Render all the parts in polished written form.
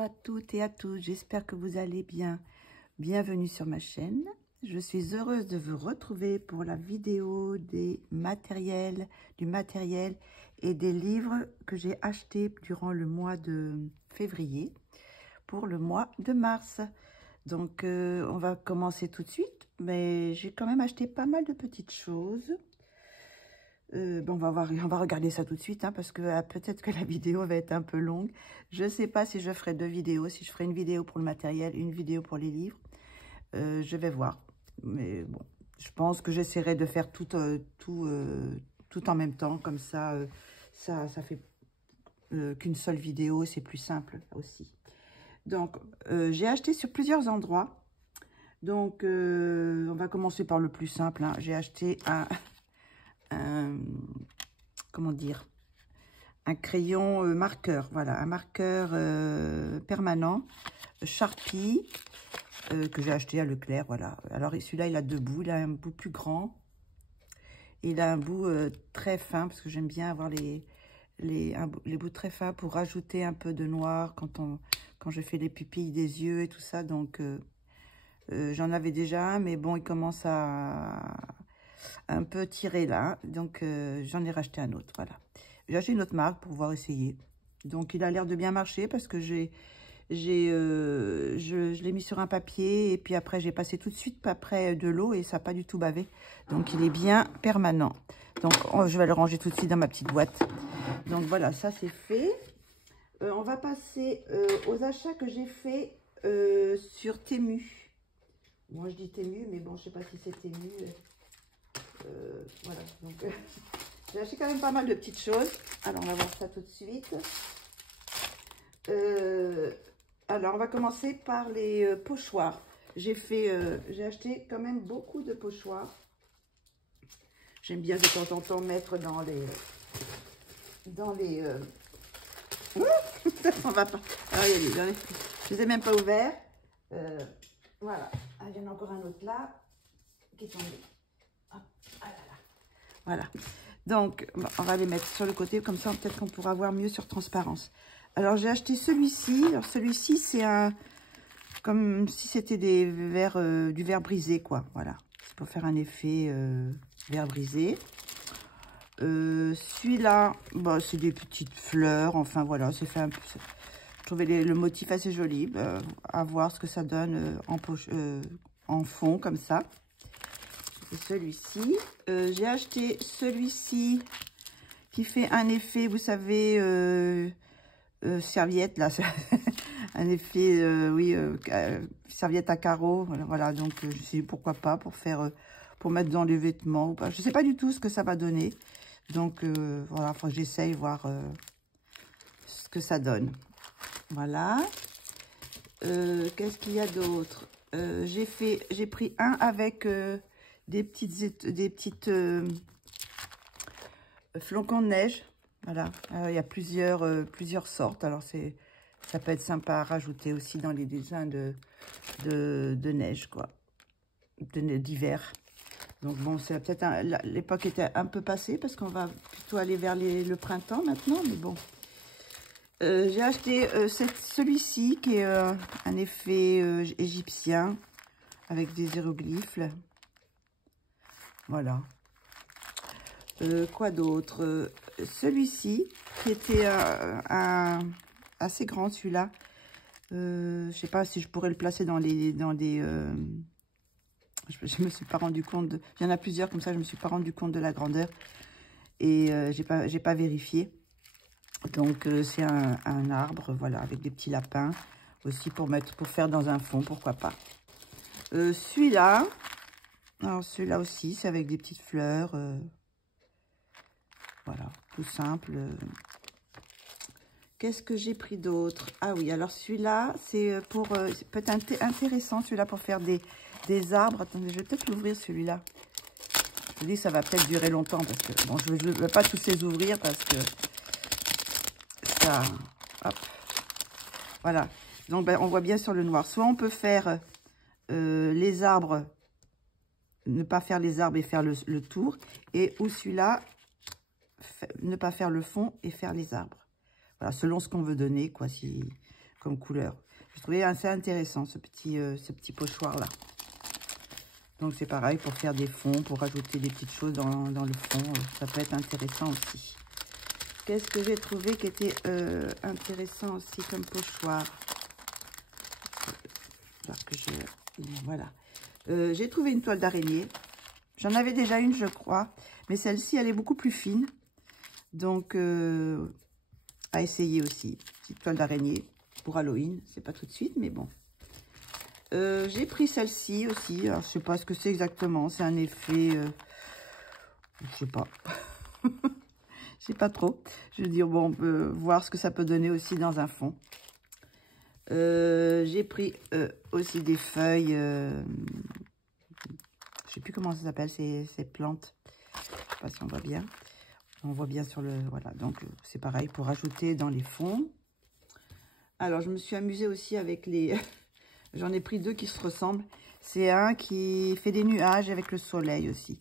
à toutes et à tous, j'espère que vous allez bien. Bienvenue sur ma chaîne. Je suis heureuse de vous retrouver pour la vidéo du matériel et des livres que j'ai achetés durant le mois de février pour le mois de mars. Donc, on va commencer tout de suite, mais j'ai quand même acheté pas mal de petites choses. On va regarder ça tout de suite, hein, parce que peut-être que la vidéo va être un peu longue. Je ne sais pas si je ferai deux vidéos, si je ferai une vidéo pour le matériel, une vidéo pour les livres. Je vais voir. Mais bon, je pense que j'essaierai de faire tout en même temps. Comme ça, ça fait qu'une seule vidéo, c'est plus simple aussi. Donc, j'ai acheté sur plusieurs endroits. Donc, on va commencer par le plus simple, hein. J'ai acheté comment dire, un crayon marqueur, voilà, un marqueur permanent, Sharpie, que j'ai acheté à Leclerc, voilà. Alors celui-là, il a deux bouts, il a un bout plus grand, et il a un bout très fin, parce que j'aime bien avoir les bouts très fins pour rajouter un peu de noir quand je fais les pupilles des yeux et tout ça. Donc, j'en avais déjà un, mais bon, il commence à un peu tiré là, donc j'en ai racheté un autre, voilà. J'ai acheté une autre marque pour pouvoir essayer. Donc il a l'air de bien marcher parce que je l'ai mis sur un papier et puis après j'ai passé tout de suite après de l'eau et ça n'a pas du tout bavé. Donc il est bien permanent. Donc je vais le ranger tout de suite dans ma petite boîte. Donc voilà, ça c'est fait. On va passer aux achats que j'ai fait sur Temu. Moi je dis Temu, mais bon je sais pas si c'est Temu. Voilà, donc j'ai acheté quand même pas mal de petites choses. Alors on va voir ça tout de suite. Alors on va commencer par les pochoirs. J'ai acheté quand même beaucoup de pochoirs. J'aime bien de temps en temps mettre dans les on va pas. Alors, je les ai même pas ouverts. Voilà. Ah, il y en a encore un autre là qui sont hop, ah là là. Voilà, donc on va les mettre sur le côté, comme ça peut-être qu'on pourra voir mieux sur transparence. Alors j'ai acheté celui-ci. Alors celui-ci c'est comme si c'était du verre brisé, quoi. Voilà, c'est pour faire un effet verre brisé. Celui-là, bah, c'est des petites fleurs, enfin voilà, c'est fait un peu. Je trouvais le motif assez joli. À voir ce que ça donne en fond comme ça. Celui-ci, j'ai acheté celui-ci qui fait un effet, vous savez, serviette là, un effet, oui, serviette à carreaux, voilà. Donc je sais pourquoi pas pour mettre dans les vêtements ou pas. Je sais pas du tout ce que ça va donner, donc voilà, faut que j'essaye voir ce que ça donne. Voilà. Qu'est-ce qu'il y a d'autre? J'ai pris un avec des petites flocons de neige. Voilà, il y a plusieurs sortes. Alors ça peut être sympa à rajouter aussi dans les dessins de neige, quoi, d'hiver. Donc bon, c'est peut-être l'époque était un peu passée parce qu'on va plutôt aller vers le printemps maintenant, mais bon. J'ai acheté celui-ci qui est un effet égyptien avec des hiéroglyphes. Voilà. Quoi d'autre? Celui-ci, qui était assez grand, celui-là. Je sais pas si je pourrais le placer dans des... je me suis pas rendu compte il y en a plusieurs comme ça, je me suis pas rendu compte de la grandeur. Et j'ai pas vérifié. Donc, c'est un arbre, voilà, avec des petits lapins. Aussi pour faire dans un fond, pourquoi pas. Celui-là... Alors, celui-là aussi, c'est avec des petites fleurs. Voilà, tout simple. Qu'est-ce que j'ai pris d'autre? Ah oui, alors celui-là, c'est peut-être intéressant, celui-là, pour faire des arbres. Attendez, je vais peut-être l'ouvrir, celui-là. Je vous dis, ça va peut-être durer longtemps, parce que, bon, je ne vais pas tous les ouvrir, parce que ça... Hop. Voilà. Donc, ben, on voit bien sur le noir. Soit on peut faire les arbres, ne pas faire les arbres et faire le tour, ou celui-là, ne pas faire le fond et faire les arbres. Voilà, selon ce qu'on veut donner, quoi. Si comme couleur. Je trouvais assez intéressant ce petit pochoir là. Donc c'est pareil pour faire des fonds, pour rajouter des petites choses dans le fond. Ça peut être intéressant aussi. Qu'est-ce que j'ai trouvé qui était intéressant aussi comme pochoir? Alors que voilà. J'ai trouvé une toile d'araignée. J'en avais déjà une, je crois. Mais celle-ci, elle est beaucoup plus fine. Donc, à essayer aussi. Petite toile d'araignée pour Halloween. C'est pas tout de suite, mais bon. J'ai pris celle-ci aussi. Alors, je sais pas ce que c'est exactement. C'est un effet... je sais pas. Je sais pas trop. Je veux dire, bon, on peut voir ce que ça peut donner aussi dans un fond. J'ai pris aussi des feuilles... je sais plus comment ça s'appelle, ces plantes. Je sais pas si on voit bien. On voit bien sur le... Voilà, donc c'est pareil pour rajouter dans les fonds. Alors, je me suis amusée aussi avec les... J'en ai pris deux qui se ressemblent. C'est un qui fait des nuages avec le soleil aussi.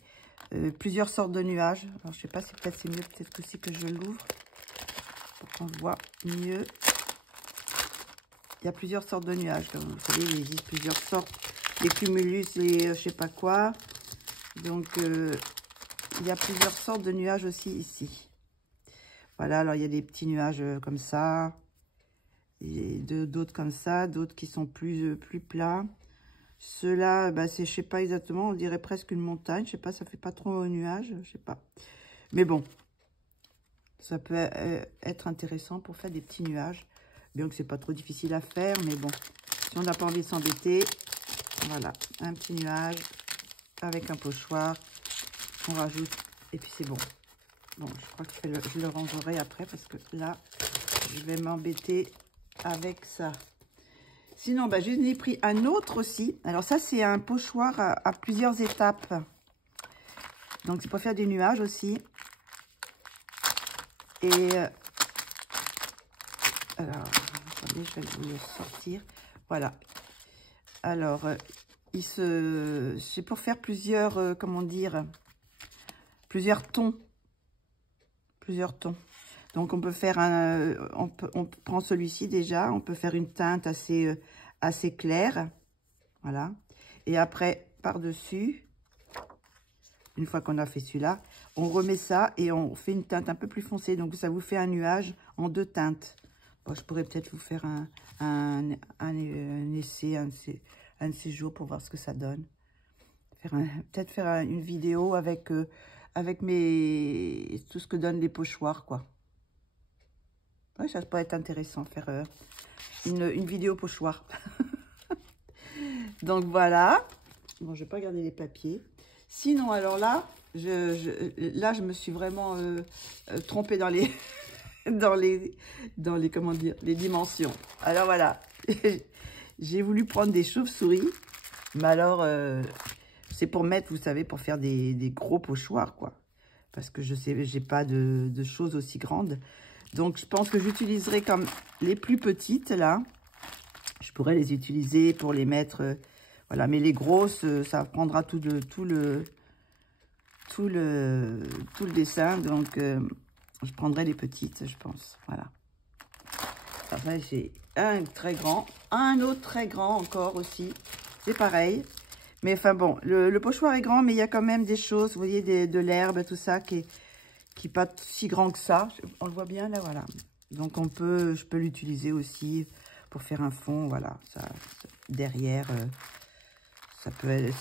Plusieurs sortes de nuages. Alors, je sais pas si peut-être c'est mieux, peut-être que c'est que je l'ouvre pour qu'on voit mieux. Il y a plusieurs sortes de nuages. Comme vous savez, il existe plusieurs sortes. Les cumulus, les je sais pas quoi. Donc, il y a plusieurs sortes de nuages aussi ici. Voilà, alors il y a des petits nuages comme ça. Et d'autres comme ça, d'autres qui sont plus plats. Ceux-là, bah, c'est, je sais pas exactement, on dirait presque une montagne. Je sais pas, ça fait pas trop nuage, je sais pas. Mais bon, ça peut être intéressant pour faire des petits nuages. Bien que c'est pas trop difficile à faire, mais bon, si on n'a pas envie de s'embêter, voilà, un petit nuage avec un pochoir. On rajoute et puis c'est bon. Bon, je crois que je le rangerai après parce que là, je vais m'embêter avec ça. Sinon, bah, j'en ai pris un autre aussi. Alors ça, c'est un pochoir à plusieurs étapes. Donc, c'est pour faire des nuages aussi. Et alors, attendez, je vais vous le sortir. Voilà. Alors, c'est pour faire plusieurs, comment dire, plusieurs tons. Plusieurs tons. Donc, on peut faire on prend celui-ci déjà. On peut faire une teinte assez claire. Voilà. Et après, par-dessus, une fois qu'on a fait celui-là, on remet ça et on fait une teinte un peu plus foncée. Donc, ça vous fait un nuage en deux teintes. Bon, je pourrais peut-être vous faire un essai, un de ces jours pour voir ce que ça donne. Peut-être faire une vidéo avec tout ce que donnent les pochoirs, quoi. Oui, ça peut être intéressant, faire une vidéo pochoir. Donc, voilà. Bon, je vais pas garder les papiers. Sinon, alors là, je me suis vraiment trompée dans les... comment dire, les dimensions. Alors, voilà. J'ai voulu prendre des chauves-souris. Mais alors, c'est pour mettre, vous savez, pour faire des gros pochoirs, quoi. Parce que je sais, j'ai pas de choses aussi grandes. Donc, je pense que j'utiliserai comme les plus petites, là. Je pourrais les utiliser pour les mettre... voilà, mais les grosses, ça prendra tout le dessin. Donc, je prendrai les petites, je pense. Voilà. Après, j'ai un très grand. Un autre très grand encore aussi. C'est pareil. Mais enfin, bon, le pochoir est grand, mais il y a quand même des choses. Vous voyez, de l'herbe, tout ça, qui n'est pas si grand que ça. On le voit bien, là, voilà. Donc, je peux l'utiliser aussi pour faire un fond, voilà. Ça, derrière, ça peut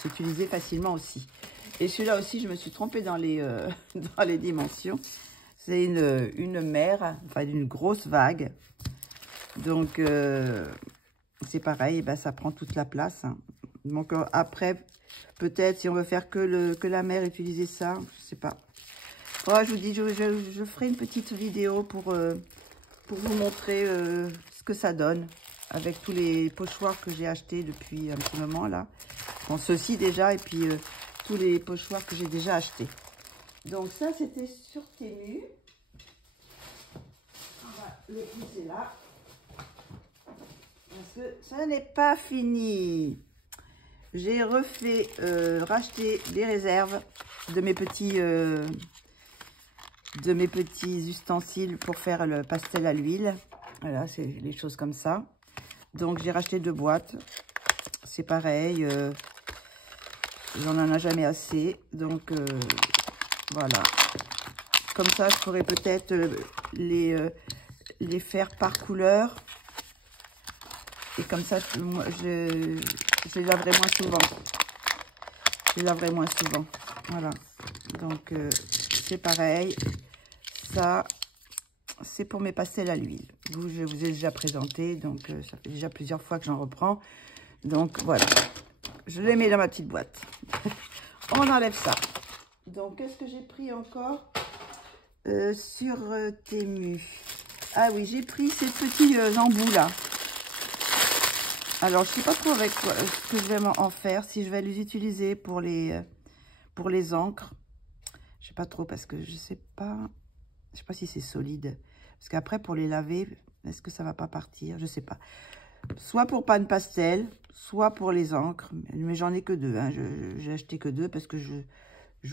s'utiliser facilement aussi. Et celui-là aussi, je me suis trompée dans les dimensions. C'est une mer, enfin, une grosse vague. Donc, c'est pareil, ben, ça prend toute la place. Hein. Donc, après, peut-être, si on veut faire que la mer, utiliser ça, je sais pas. Oh, je vous dis, je ferai une petite vidéo pour vous montrer ce que ça donne avec tous les pochoirs que j'ai achetés depuis un petit moment, là. Bon, ceux-ci déjà, et puis tous les pochoirs que j'ai déjà achetés. Donc, ça, c'était sur Temu. On va le pousser là. Parce que ça n'est pas fini. J'ai racheté des réserves de mes petits ustensiles pour faire le pastel à l'huile. Voilà, c'est les choses comme ça. Donc, j'ai racheté 2 boîtes. C'est pareil. J'en en ai jamais assez. Donc, voilà. Comme ça, je pourrais peut-être les faire par couleur. Et comme ça, je les laverai moins souvent. Je les laverai moins souvent. Voilà. Donc, c'est pareil. Ça, c'est pour mes pastels à l'huile. Je vous ai déjà présenté. Donc, ça fait déjà plusieurs fois que j'en reprends. Donc, voilà. Je les mets dans ma petite boîte. On enlève ça. Donc, qu'est-ce que j'ai pris encore sur Temu? Ah oui, j'ai pris ces petits embouts là. Alors, je ne sais pas trop avec quoi, ce que je vais en faire. Si je vais les utiliser pour les encres. Je ne sais pas trop parce que je ne sais pas si c'est solide. Parce qu'après, pour les laver, est-ce que ça ne va pas partir? Je ne sais pas. Soit pour pan pastel, soit pour les encres. Mais j'en ai que 2. Hein. J'ai acheté que 2 parce que je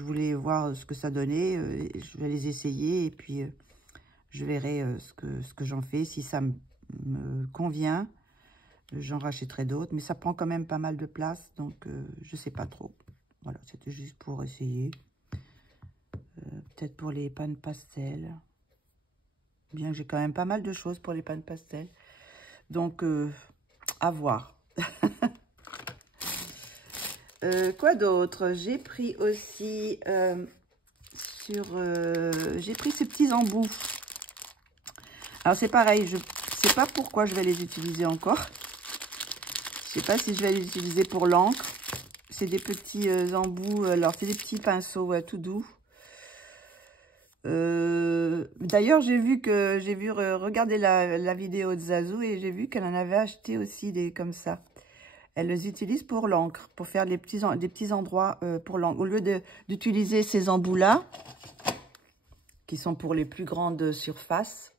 voulais voir ce que ça donnait. Je vais les essayer et puis je verrai ce que j'en fais. Si ça me convient, j'en rachèterai d'autres. Mais ça prend quand même pas mal de place. Donc, je ne sais pas trop. Voilà, c'était juste pour essayer. Peut-être pour les pans pastel. Bien que j'ai quand même pas mal de choses pour les pans pastel. Donc, à voir. Quoi d'autre? J'ai pris aussi j'ai pris ces petits embouts. Alors, c'est pareil, je sais pas pourquoi je vais les utiliser encore. Je sais pas si je vais les utiliser pour l'encre. C'est des petits embouts. Alors, c'est des petits pinceaux tout doux. D'ailleurs, j'ai vu regarder la vidéo de Zazou et j'ai vu qu'elle en avait acheté aussi des comme ça. Elle les utilise pour l'encre, pour faire des petits endroits pour l'encre. Au lieu d'utiliser ces embouts-là, qui sont pour les plus grandes surfaces.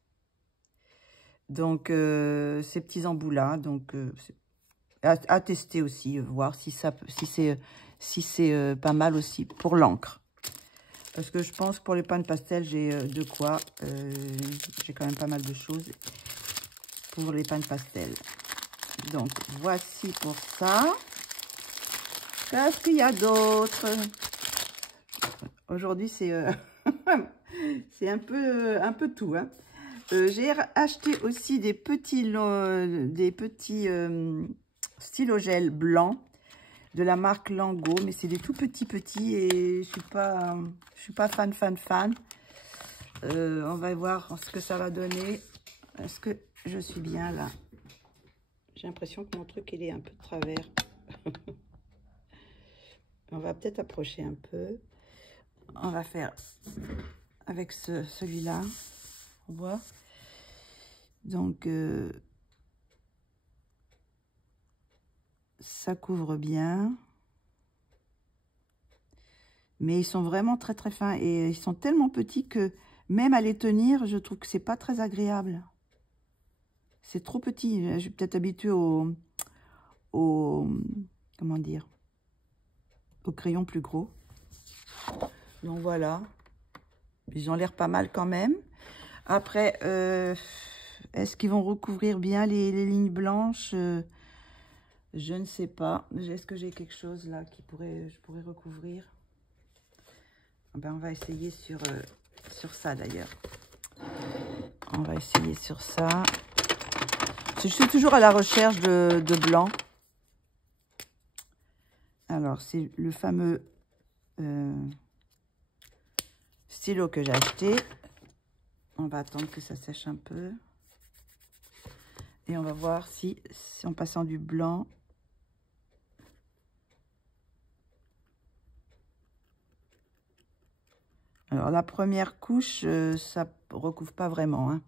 Donc, ces petits embouts-là, donc à tester aussi, voir si c'est pas mal aussi pour l'encre. Parce que je pense que pour les pans pastel, j'ai de quoi. J'ai quand même pas mal de choses pour les pans pastel. Donc, voici pour ça. Qu'est-ce qu'il y a d'autre? Aujourd'hui, c'est c'est un peu tout. Hein. J'ai acheté aussi des petits stylogels blancs de la marque Lango, mais c'est des tout petits et je suis pas fan. On va voir ce que ça va donner. Est-ce que je suis bien là? J'ai l'impression que mon truc il est un peu de travers. On va peut-être approcher un peu. On va faire avec celui-là. On voit. Donc ça couvre bien. Mais ils sont vraiment très fins et ils sont tellement petits que même à les tenir, je trouve que c'est pas très agréable. C'est trop petit. Je suis peut-être habituée comment dire, au crayon plus gros. Donc voilà. Ils ont l'air pas mal quand même. Après, est-ce qu'ils vont recouvrir bien les lignes blanches? Je ne sais pas. Est-ce que j'ai quelque chose là je pourrais recouvrir? Ben, on va essayer sur ça d'ailleurs. On va essayer sur ça. Je suis toujours à la recherche de blanc. Alors, c'est le fameux stylo que j'ai acheté. On va attendre que ça sèche un peu. Et on va voir si en passant du blanc... Alors, la première couche, ça recouvre pas vraiment. Hein.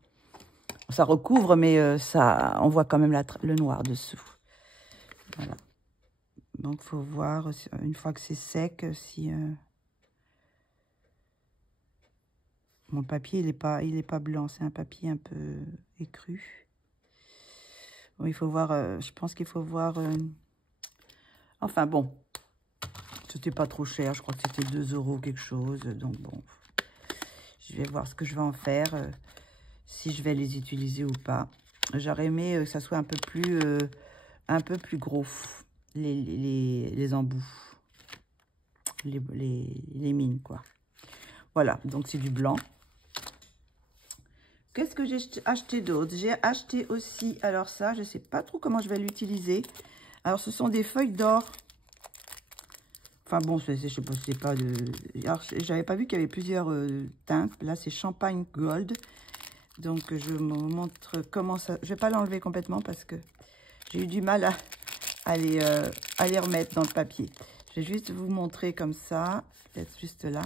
Ça recouvre, mais on voit quand même le noir dessous. Voilà. Donc, il faut voir, une fois que c'est sec, si... Mon papier, il est pas blanc. C'est un papier un peu écru. Bon, il faut voir... je pense qu'il faut voir... Enfin, bon. C'était pas trop cher. Je crois que c'était 2 € quelque chose. Donc, bon... Je vais voir ce que je vais en faire, si je vais les utiliser ou pas. J'aurais aimé que ça soit un peu plus gros, les embouts, les mines, quoi. Voilà, donc c'est du blanc. Qu'est-ce que j'ai acheté d'autre? J'ai acheté aussi, alors ça, je ne sais pas trop comment je vais l'utiliser. Alors, ce sont des feuilles d'or. Enfin bon, je sais pas, c'est pas de... Alors, j'avais pas vu qu'il y avait plusieurs teintes. Là, c'est Champagne Gold. Donc, je vous montre comment ça... Je vais pas l'enlever complètement parce que j'ai eu du mal à les remettre dans le papier. Je vais juste vous montrer comme ça, peut-être juste là.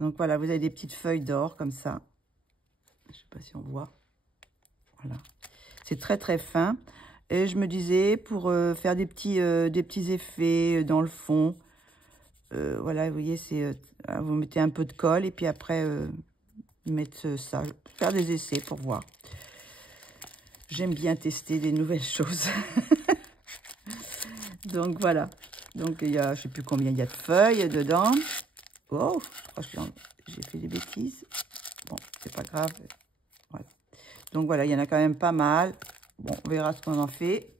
Donc, voilà, vous avez des petites feuilles d'or comme ça. Je sais pas si on voit. Voilà. C'est très, très fin. Et je me disais, pour faire des petits effets dans le fond, voilà, vous voyez, c'est vous mettez un peu de colle et puis après, mettre ça, faire des essais pour voir. J'aime bien tester des nouvelles choses. Donc, voilà. Donc, il y a, je sais plus combien il y a de feuilles dedans. Oh, je crois que j'ai fait des bêtises. Bon, c'est pas grave. Voilà. Donc, voilà, il y en a quand même pas mal. Bon, on verra ce qu'on en fait.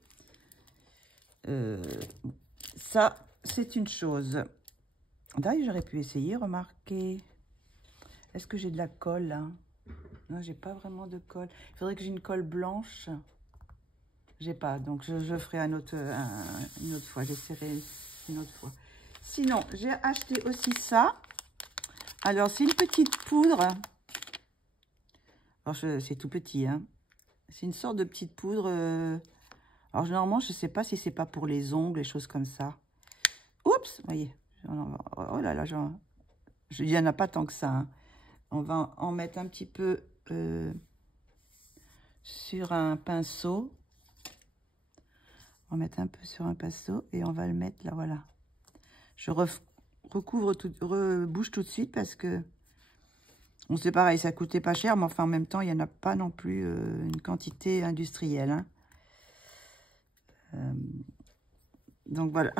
Ça, c'est une chose. D'ailleurs, j'aurais pu essayer, remarquez. Est-ce que j'ai de la colle, là? Non, j'ai pas vraiment de colle. Il faudrait que j'ai une colle blanche. J'ai pas, donc je ferai une autre fois. J'essaierai une autre fois. Sinon, j'ai acheté aussi ça. Alors, c'est une petite poudre. Alors, c'est tout petit, hein. C'est une sorte de petite poudre. Alors, généralement, je sais pas si c'est pas pour les ongles, les choses comme ça. Oups, voyez. Oh là là, il n'y en a pas tant que ça, hein. On va en mettre un petit peu sur un pinceau. On va mettre un peu sur un pinceau et on va le mettre là, voilà. Je rebouche tout de suite parce que, bon, c'est pareil, ça coûtait pas cher, mais enfin, en même temps, il n'y en a pas non plus une quantité industrielle, hein. Donc, voilà.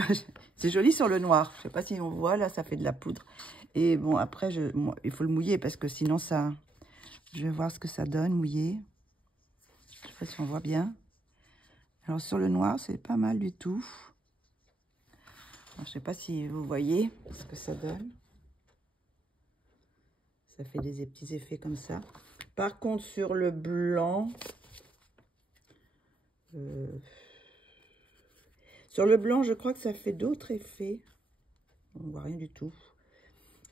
C'est joli sur le noir. Je sais pas si on voit, là, ça fait de la poudre. Et bon, après, il faut le mouiller parce que sinon, ça... Je vais voir ce que ça donne, mouillé. Je sais pas si on voit bien. Alors, sur le noir, c'est pas mal du tout. Alors, je sais pas si vous voyez ce que ça donne. Ça fait des petits effets comme ça. Par contre, sur le blanc... Sur le blanc, je crois que ça fait d'autres effets. On voit rien du tout.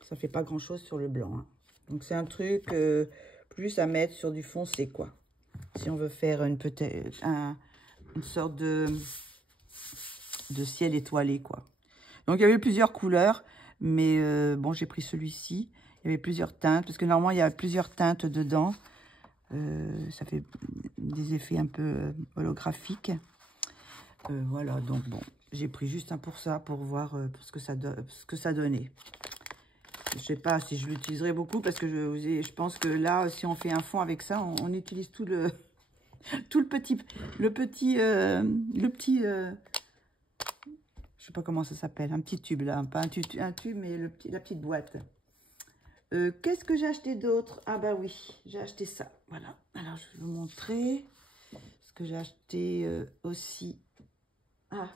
Ça fait pas grand-chose sur le blanc, hein. Donc, c'est un truc plus à mettre sur du foncé, quoi. Si on veut faire une sorte de ciel étoilé, quoi. Donc, il y avait plusieurs couleurs. Mais bon, j'ai pris celui-ci. Il y avait plusieurs teintes. Parce que normalement, il y a plusieurs teintes dedans. Ça fait des effets un peu holographiques. Voilà, donc bon, j'ai pris juste un pour ça, pour voir ce que ça donnait. Je sais pas si je l'utiliserai beaucoup, parce que je pense que là, si on fait un fond avec ça, on utilise tout le petit, je sais pas comment ça s'appelle, un petit tube là, pas un tube, mais la petite boîte. Qu'est-ce que j'ai acheté d'autre? Ah bah oui, j'ai acheté ça, voilà. Alors, je vais vous montrer ce que j'ai acheté aussi. Ah.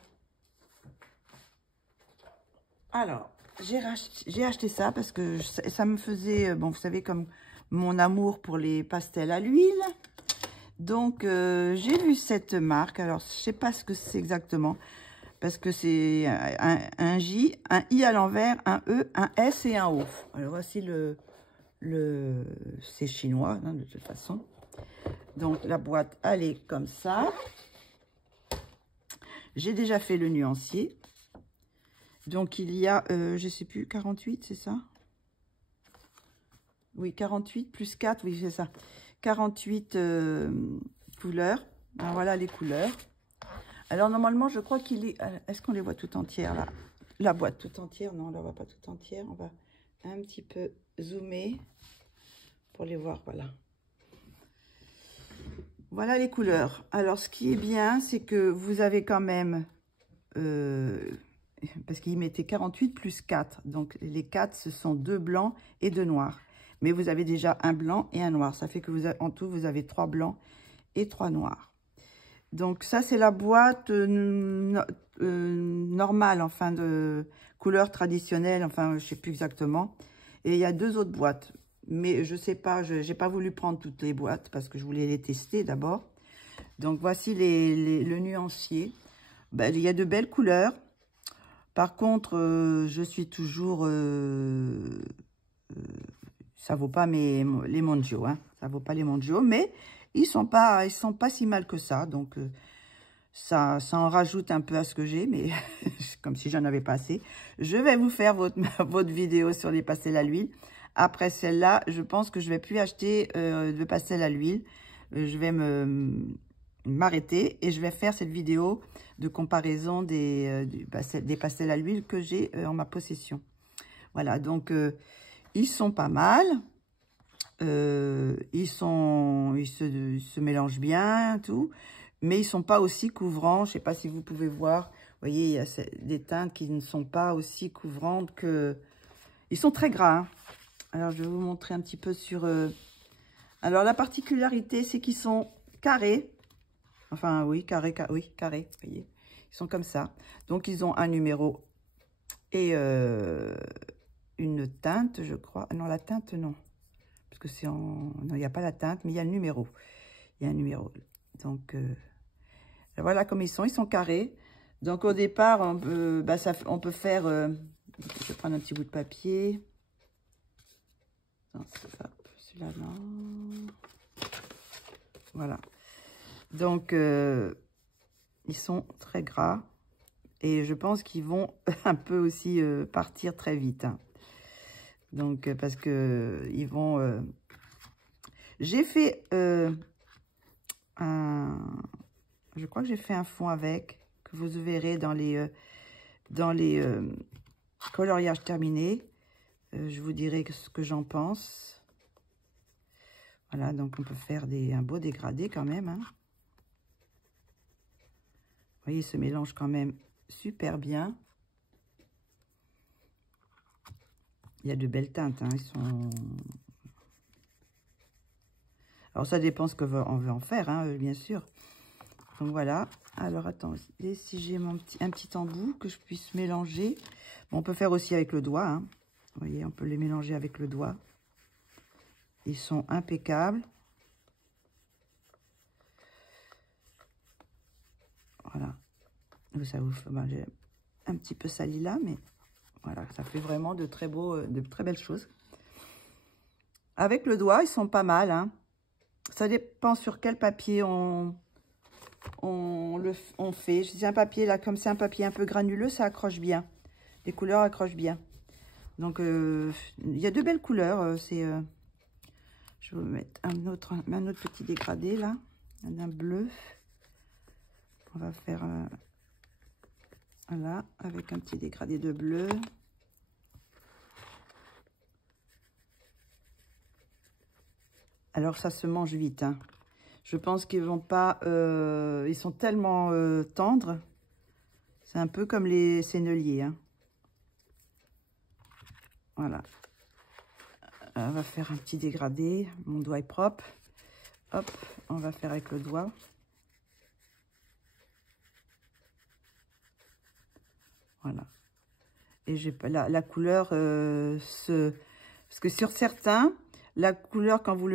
Alors, j'ai acheté ça parce que ça me faisait, bon, vous savez, comme mon amour pour les pastels à l'huile. Donc, j'ai vu cette marque. Alors, je sais pas ce que c'est exactement. Parce que c'est un J, un I à l'envers, un E, un S et un O. Alors, voici c'est chinois, hein, de toute façon. Donc, la boîte, elle est comme ça. J'ai déjà fait le nuancier. Donc, il y a, je ne sais plus, 48, c'est ça? Oui, 48 plus 4, oui, c'est ça. 48 couleurs. Alors, voilà les couleurs. Alors, normalement, je crois qu'il est... Est-ce qu'on les voit tout entières, là? La boîte tout entière? Non, on ne la voit pas tout entière. On va un petit peu zoomer pour les voir, voilà. Voilà les couleurs. Alors, ce qui est bien, c'est que vous avez quand même... parce qu'il mettait 48 plus 4. Donc, les 4, ce sont 2 blancs et 2 noirs. Mais vous avez déjà un blanc et un noir. Ça fait que en tout, vous avez 3 blancs et 3 noirs. Donc ça, c'est la boîte normale, enfin de couleur traditionnelle, enfin je sais plus exactement. Et il y a 2 autres boîtes. Mais je sais pas, j'ai pas voulu prendre toutes les boîtes parce que je voulais les tester d'abord. Donc voici le nuancier. Ben, il y a de belles couleurs. Par contre, je suis toujours... ça vaut pas les Monjo, hein. Ça vaut pas les Monjo, mais ils sont pas si mal que ça. Donc ça en rajoute un peu à ce que j'ai, mais comme si j'en avais pas assez. Je vais vous faire votre vidéo sur les pastels à l'huile. Après celle-là, je pense que je vais plus acheter de pastel à l'huile. Je vais m'arrêter et je vais faire cette vidéo de comparaison des pastels à l'huile que j'ai en ma possession. Voilà, donc ils sont pas mal. Ils se mélangent bien, tout. Mais ils sont pas aussi couvrants. Je sais pas si vous pouvez voir. Vous voyez, il y a des teintes qui ne sont pas aussi couvrantes que... Ils sont très gras, hein. Alors, je vais vous montrer un petit peu sur... Alors, la particularité, c'est qu'ils sont carrés. Enfin, oui, carrés, oui, carrés, vous voyez. Ils sont comme ça. Donc, ils ont un numéro et une teinte, je crois. Non, la teinte, non. Parce que c'est en... Non, il n'y a pas la teinte, mais il y a le numéro. Il y a un numéro. Donc, voilà comme ils sont carrés. Donc, au départ, on peut faire... je vais prendre un petit bout de papier. Celui-là, non. Voilà. Donc, ils sont très gras. Et je pense qu'ils vont un peu aussi partir très vite. Hein. Donc, parce que ils vont... J'ai fait je crois que j'ai fait un fond avec, que vous verrez dans les coloriages terminés. Je vous dirai ce que j'en pense. Voilà, donc on peut faire un beau dégradé quand même. Hein. Vous voyez, ils se mélangent quand même super bien. Il y a de belles teintes, hein, ils sont... Alors, ça dépend ce qu'on veut en faire, hein, bien sûr. Donc, voilà. Alors, attendez, si j'ai un petit embout que je puisse mélanger. Bon, on peut faire aussi avec le doigt, hein. Vous voyez, on peut les mélanger avec le doigt. Ils sont impeccables. Voilà. Ça vous fait... j'ai un petit peu sali là, mais voilà, ça fait vraiment de très belles choses. Avec le doigt, ils sont pas mal, hein. Ça dépend sur quel papier on fait. C'est un papier, là, comme c'est un papier un peu granuleux, ça accroche bien. Les couleurs accrochent bien. Donc, il y a de belles couleurs. Je vais mettre un autre petit dégradé, là. Un bleu. On va faire... voilà, avec un petit dégradé de bleu. Alors, ça se mange vite, hein. Je pense qu'ils vont pas... ils sont tellement tendres. C'est un peu comme les senneliers, hein. Voilà. On va faire un petit dégradé. Mon doigt est propre. Hop, on va faire avec le doigt. Voilà. Et j'ai pas la couleur... parce que sur certains... La couleur, quand vous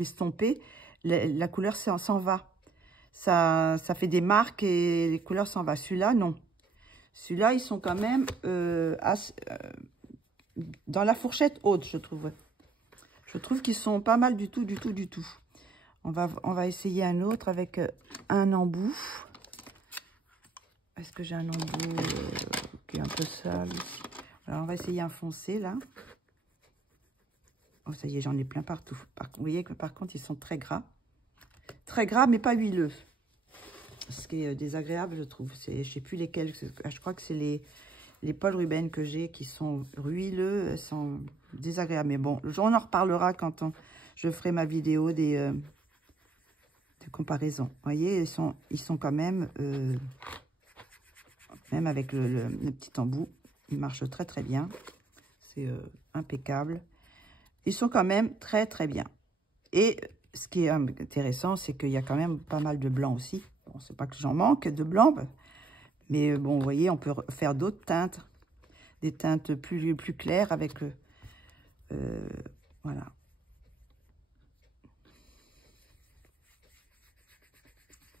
l'estompez, la couleur s'en va. Ça fait des marques et les couleurs s'en va. Celui-là, non. Celui-là, ils sont quand même dans la fourchette haute, je trouve. Je trouve qu'ils sont pas mal du tout. On va essayer un autre avec un embout. Est-ce que j'ai un embout qui est un peu sale aussi? Alors, on va essayer un foncé, là. Oh, ça y est, j'en ai plein partout. Vous voyez que, par contre, ils sont très gras. Très gras, mais pas huileux. Ce qui est désagréable, je trouve. Je ne sais plus lesquels. Je crois que c'est les Paul Ruben que j'ai qui sont huileux. Sont désagréables. Mais bon, on en reparlera quand je ferai ma vidéo de comparaison. Vous voyez, ils sont quand même... même avec le petit embout. Ils marchent très bien. C'est impeccable. Ils sont quand même très bien. Et ce qui est intéressant, c'est qu'il y a quand même pas mal de blanc aussi. Bon, c'est pas que j'en manque de blanc, mais bon, vous voyez, on peut faire d'autres teintes, des teintes plus claires avec, voilà.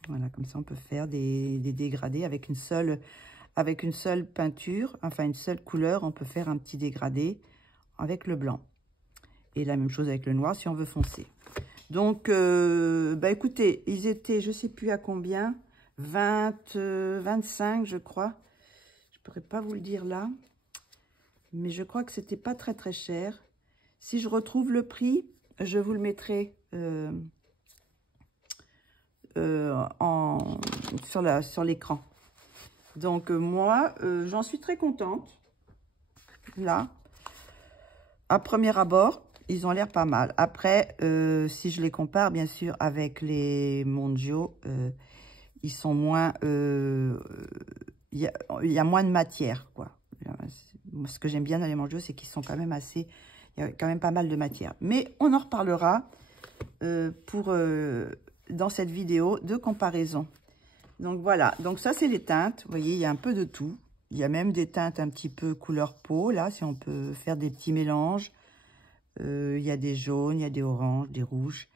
Voilà, comme ça, on peut faire des dégradés avec une seule peinture, enfin une seule couleur, on peut faire un petit dégradé avec le blanc. Et la même chose avec le noir si on veut foncer. Donc, bah écoutez, ils étaient, je sais plus à combien, 25 je crois. Je pourrais pas vous le dire là, mais je crois que c'était pas très cher. Si je retrouve le prix, je vous le mettrai sur l'écran. Donc moi, j'en suis très contente. Là, à premier abord, ils ont l'air pas mal. Après, si je les compare, bien sûr, avec les Mondiaux, ils sont moins... Il y a moins de matière, quoi. Ce que j'aime bien dans les Mondiaux, c'est qu'ils sont quand même assez... Il y a quand même pas mal de matière. Mais on en reparlera dans cette vidéo de comparaison. Donc voilà, donc ça c'est les teintes. Vous voyez, il y a un peu de tout. Il y a même des teintes un petit peu couleur peau, là, si on peut faire des petits mélanges. Il y a des jaunes, il y a des oranges, des rouges,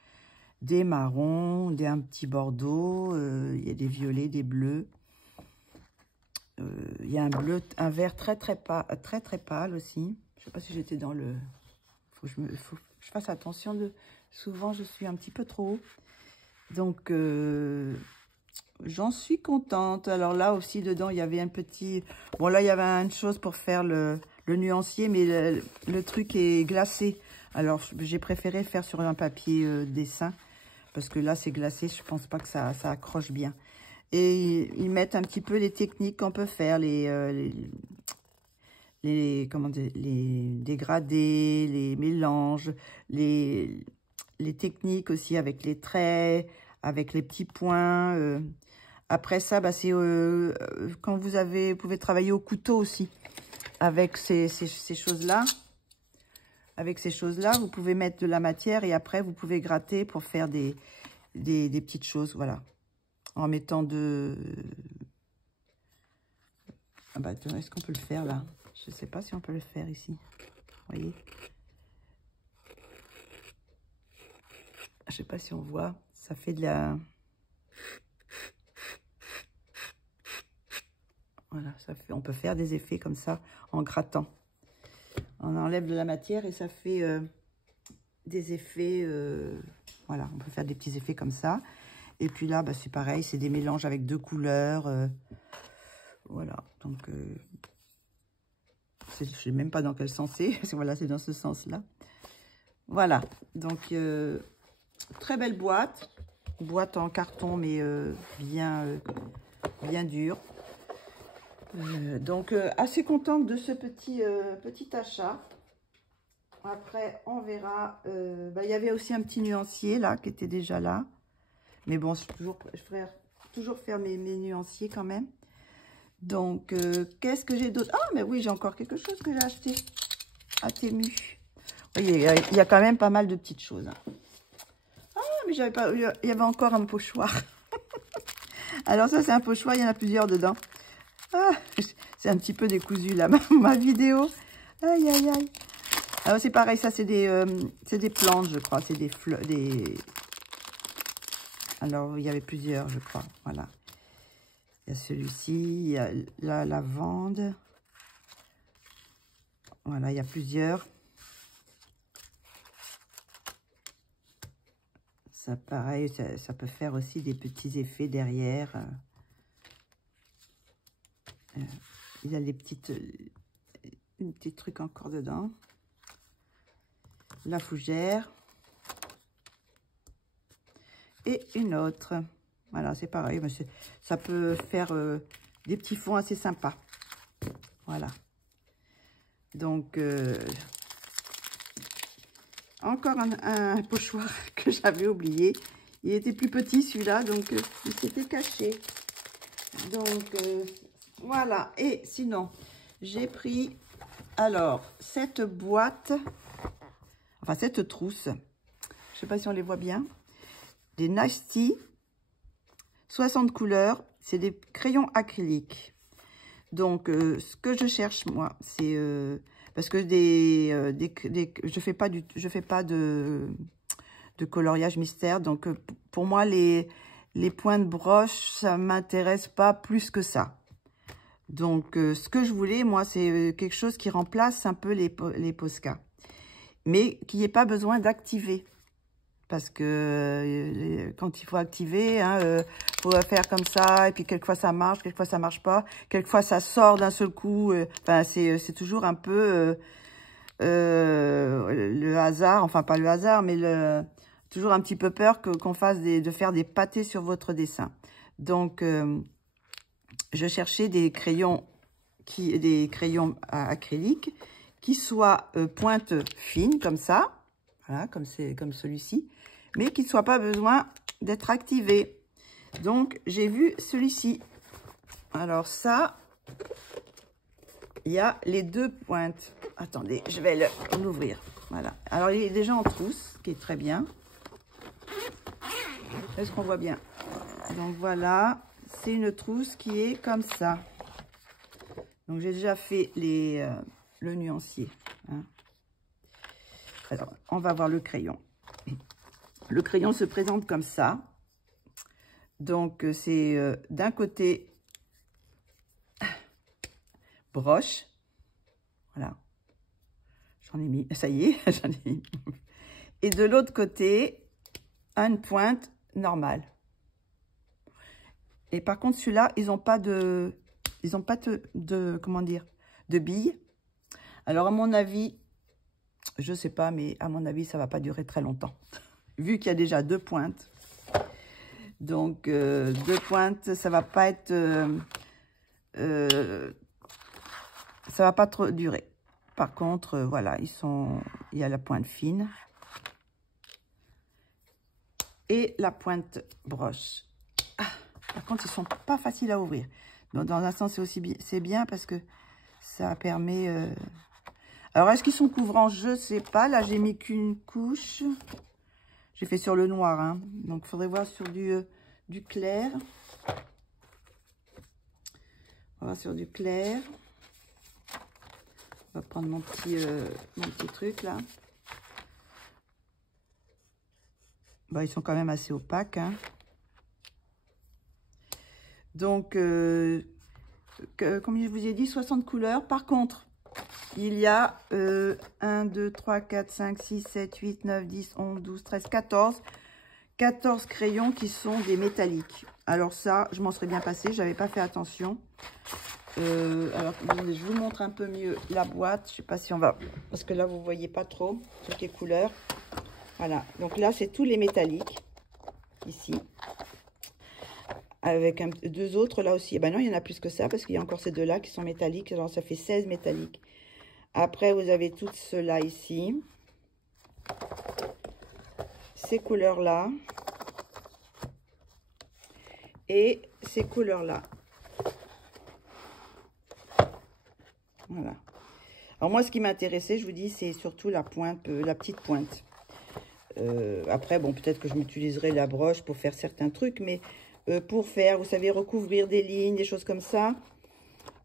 des marrons, un petit bordeaux. Il y a des violets, des bleus. Il y a un vert très pâle aussi. Je sais pas si j'étais dans le... Faut que je fasse attention. Souvent, je suis un petit peu trop haut. Donc... j'en suis contente. Alors là aussi, dedans, il y avait un petit... Bon, là, il y avait une chose pour faire le nuancier, mais le truc est glacé. Alors, j'ai préféré faire sur un papier dessin, parce que là, c'est glacé. Je pense pas que ça accroche bien. Et ils mettent un petit peu les techniques qu'on peut faire, comment dire, les dégradés, les mélanges, les techniques aussi avec les traits, avec les petits points. Après ça, bah, c'est quand vous pouvez travailler au couteau aussi avec ces choses-là. Avec ces choses-là, vous pouvez mettre de la matière et après, vous pouvez gratter pour faire des petites choses, voilà. En mettant Ah bah, est-ce qu'on peut le faire là? Je ne sais pas si on peut le faire ici. Vous voyez? Je ne sais pas si on voit. Ça fait de la... Voilà, on peut faire des effets comme ça en grattant. On enlève de la matière et ça fait des effets... voilà, on peut faire des petits effets comme ça. Et puis là, bah, c'est pareil, c'est des mélanges avec deux couleurs. Voilà, donc... je ne sais même pas dans quel sens c'est. Voilà, c'est dans ce sens-là. Voilà, donc... très belle boîte. Boîte en carton, mais bien dure. Donc, assez contente de ce petit achat. Après, on verra. Bah, il y avait aussi un petit nuancier, là, qui était déjà là. Mais bon, je ferai toujours faire mes nuanciers quand même. Donc, qu'est-ce que j'ai d'autre? Ah, mais oui, j'ai encore quelque chose que j'ai acheté à Temu. Vous voyez, il y a quand même pas mal de petites choses. Hein. Ah, mais j'avais pas... Il y avait encore un pochoir. Alors ça, c'est un pochoir, il y en a plusieurs dedans. Ah, c'est un petit peu décousu là, ma vidéo. Aïe, aïe, aïe. Alors c'est pareil, ça c'est des plantes, je crois. C'est des fleurs, Alors il y avait plusieurs, je crois. Voilà. Il y a celui-ci, il y a la lavande. Voilà, il y a plusieurs. Ça, pareil, ça peut faire aussi des petits effets derrière. Il y a des une petite truc encore dedans. La fougère. Et une autre. Voilà, c'est pareil. Mais ça peut faire des petits fonds assez sympas. Voilà. Donc, encore un pochoir que j'avais oublié. Il était plus petit celui-là, donc il s'était caché. Donc, voilà. Et sinon, j'ai pris, alors, cette boîte, enfin, cette trousse. Je ne sais pas si on les voit bien. des Nasty 60 couleurs. C'est des crayons acryliques. Donc, ce que je cherche, moi, c'est... parce que je fais pas de coloriage mystère. Donc, pour moi, les points de broche, ça m'intéresse pas plus que ça. Donc, ce que je voulais, moi, c'est quelque chose qui remplace un peu les Posca. Mais qui n'ait pas besoin d'activer. Parce que quand il faut activer, faut faire comme ça, et puis quelquefois ça marche, quelquefois ça marche pas, quelquefois ça sort d'un seul coup. Enfin, c'est toujours un peu le hasard, enfin pas le hasard, mais toujours un petit peu peur qu'on fasse de faire des pâtés sur votre dessin. Donc, je cherchais des crayons acryliques qui soient pointe fine comme ça. Voilà, comme celui-ci, mais qu'il ne soit pas besoin d'être activé. Donc, j'ai vu celui-ci. Alors ça, il y a les deux pointes. Attendez, je vais l'ouvrir. Voilà. Alors, il est déjà en trousse, ce qui est très bien. Est-ce qu'on voit bien? Donc, voilà. C'est une trousse qui est comme ça. Donc, j'ai déjà fait le nuancier. Hein. Alors, on va voir le crayon. Le crayon se présente comme ça. Donc, c'est d'un côté broche. Voilà. J'en ai mis, ça y est, j'en ai mis. Et de l'autre côté, une pointe normale. Et par contre, celui-là, ils n'ont pas comment dire, de billes. Alors, à mon avis, je sais pas, mais à mon avis, ça va pas durer très longtemps. Vu qu'il y a déjà deux pointes. Donc, deux pointes, ça va pas être... ça va pas trop durer. Par contre, voilà, il y a la pointe fine. Et la pointe broche. Ah, par contre, ils sont pas faciles à ouvrir. Donc, dans un sens, c'est bien parce que ça permet... Alors, est-ce qu'ils sont couvrants? Je sais pas. Là, j'ai mis qu'une couche. J'ai fait sur le noir, hein. Donc, il faudrait voir sur du clair. On va voir sur du clair. On va prendre mon petit truc, là. Bah, ils sont quand même assez opaques, hein. Donc, comme je vous ai dit, 60 couleurs. Par contre, il y a 1, 2, 3, 4, 5, 6, 7, 8, 9, 10, 11, 12, 13, 14. 14 crayons qui sont des métalliques. Alors ça, je m'en serais bien passé, j'avais pas fait attention. Alors, je vous montre un peu mieux la boîte. Je sais pas si on va... Parce que là, vous voyez pas trop toutes les couleurs. Voilà, donc là, c'est tous les métalliques. Ici. Avec deux autres là aussi. Eh ben non, il y en a plus que ça, parce qu'il y a encore ces deux-là qui sont métalliques. Alors, ça fait 16 métalliques. Après, vous avez toutes ceux-là ici. Ces couleurs-là. Et ces couleurs-là. Voilà. Alors, moi, ce qui m'intéressait, je vous dis, c'est surtout la pointe, la petite pointe. Après, bon, peut-être que je m'utiliserai la broche pour faire certains trucs, mais pour faire, vous savez, recouvrir des lignes, des choses comme ça,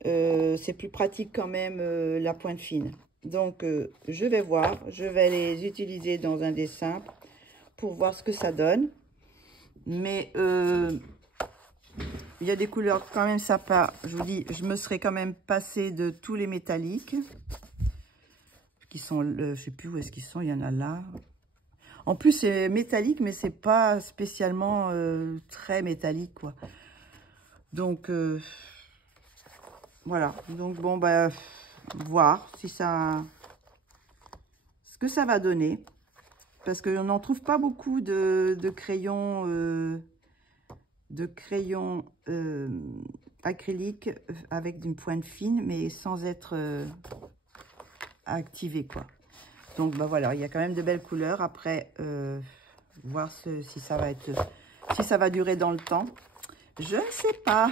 c'est plus pratique quand même la pointe fine. Donc, je vais voir, je vais les utiliser dans un dessin pour voir ce que ça donne. Mais il y a des couleurs quand même sympas. Je vous dis, je me serais quand même passée de tous les métalliques. Qui sont, je sais plus où est-ce qu'ils sont, il y en a là. En plus, c'est métallique, mais c'est pas spécialement très métallique, quoi. Donc, voilà. Donc, bon, bah, voir si ça... ce que ça va donner. Parce qu'on n'en trouve pas beaucoup de crayons... acryliques avec une pointe fine, mais sans être activé, quoi. Donc, bah voilà, il y a quand même de belles couleurs. Après, voir si ça va être, si ça va durer dans le temps. Je ne sais pas.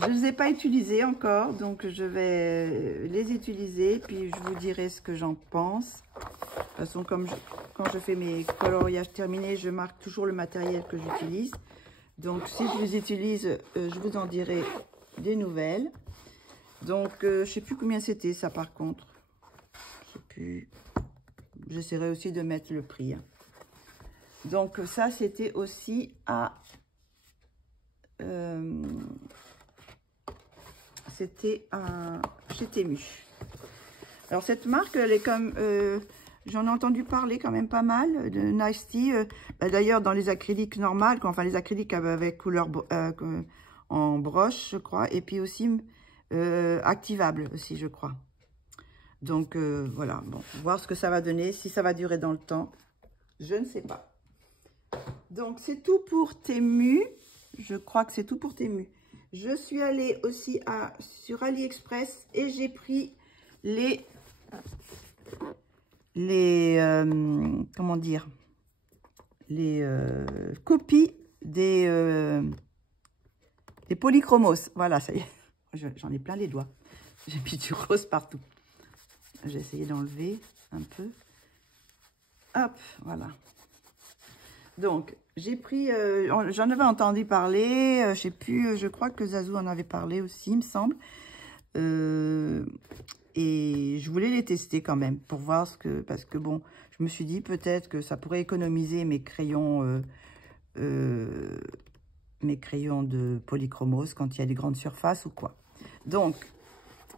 Je ne les ai pas utilisés encore, donc je vais les utiliser, puis je vous dirai ce que j'en pense. toute façon, quand je fais mes coloriages terminés, je marque toujours le matériel que j'utilise. Donc, si je les utilise, je vous en dirai des nouvelles. Donc, je ne sais plus combien c'était, ça, par contre. Je sais plus. J'essaierai aussi de mettre le prix. Hein. Donc, ça, c'était aussi à... c'était chez Temu. Alors, cette marque, elle est comme... j'en ai entendu parler quand même pas mal de Nice Tea. D'ailleurs, dans les acryliques normales, enfin les acryliques avec couleur en broche, je crois. Et puis aussi activable aussi, je crois. Donc, voilà. Bon, voir ce que ça va donner. Si ça va durer dans le temps, je ne sais pas. Donc, c'est tout pour Temu. Je crois que c'est tout pour Temu. Je suis allée aussi sur AliExpress et j'ai pris comment dire, les copies des polychromos. Voilà, ça y est, j'en ai plein les doigts. J'ai mis du rose partout. J'ai essayé d'enlever un peu. Hop, voilà. Donc, j'ai pris, j'en avais entendu parler, je sais plus, je crois que Zazou en avait parlé aussi, il me semble. Et je voulais les tester quand même pour voir parce que bon, je me suis dit peut-être que ça pourrait économiser mes crayons de polychromos quand il y a des grandes surfaces ou quoi. Donc,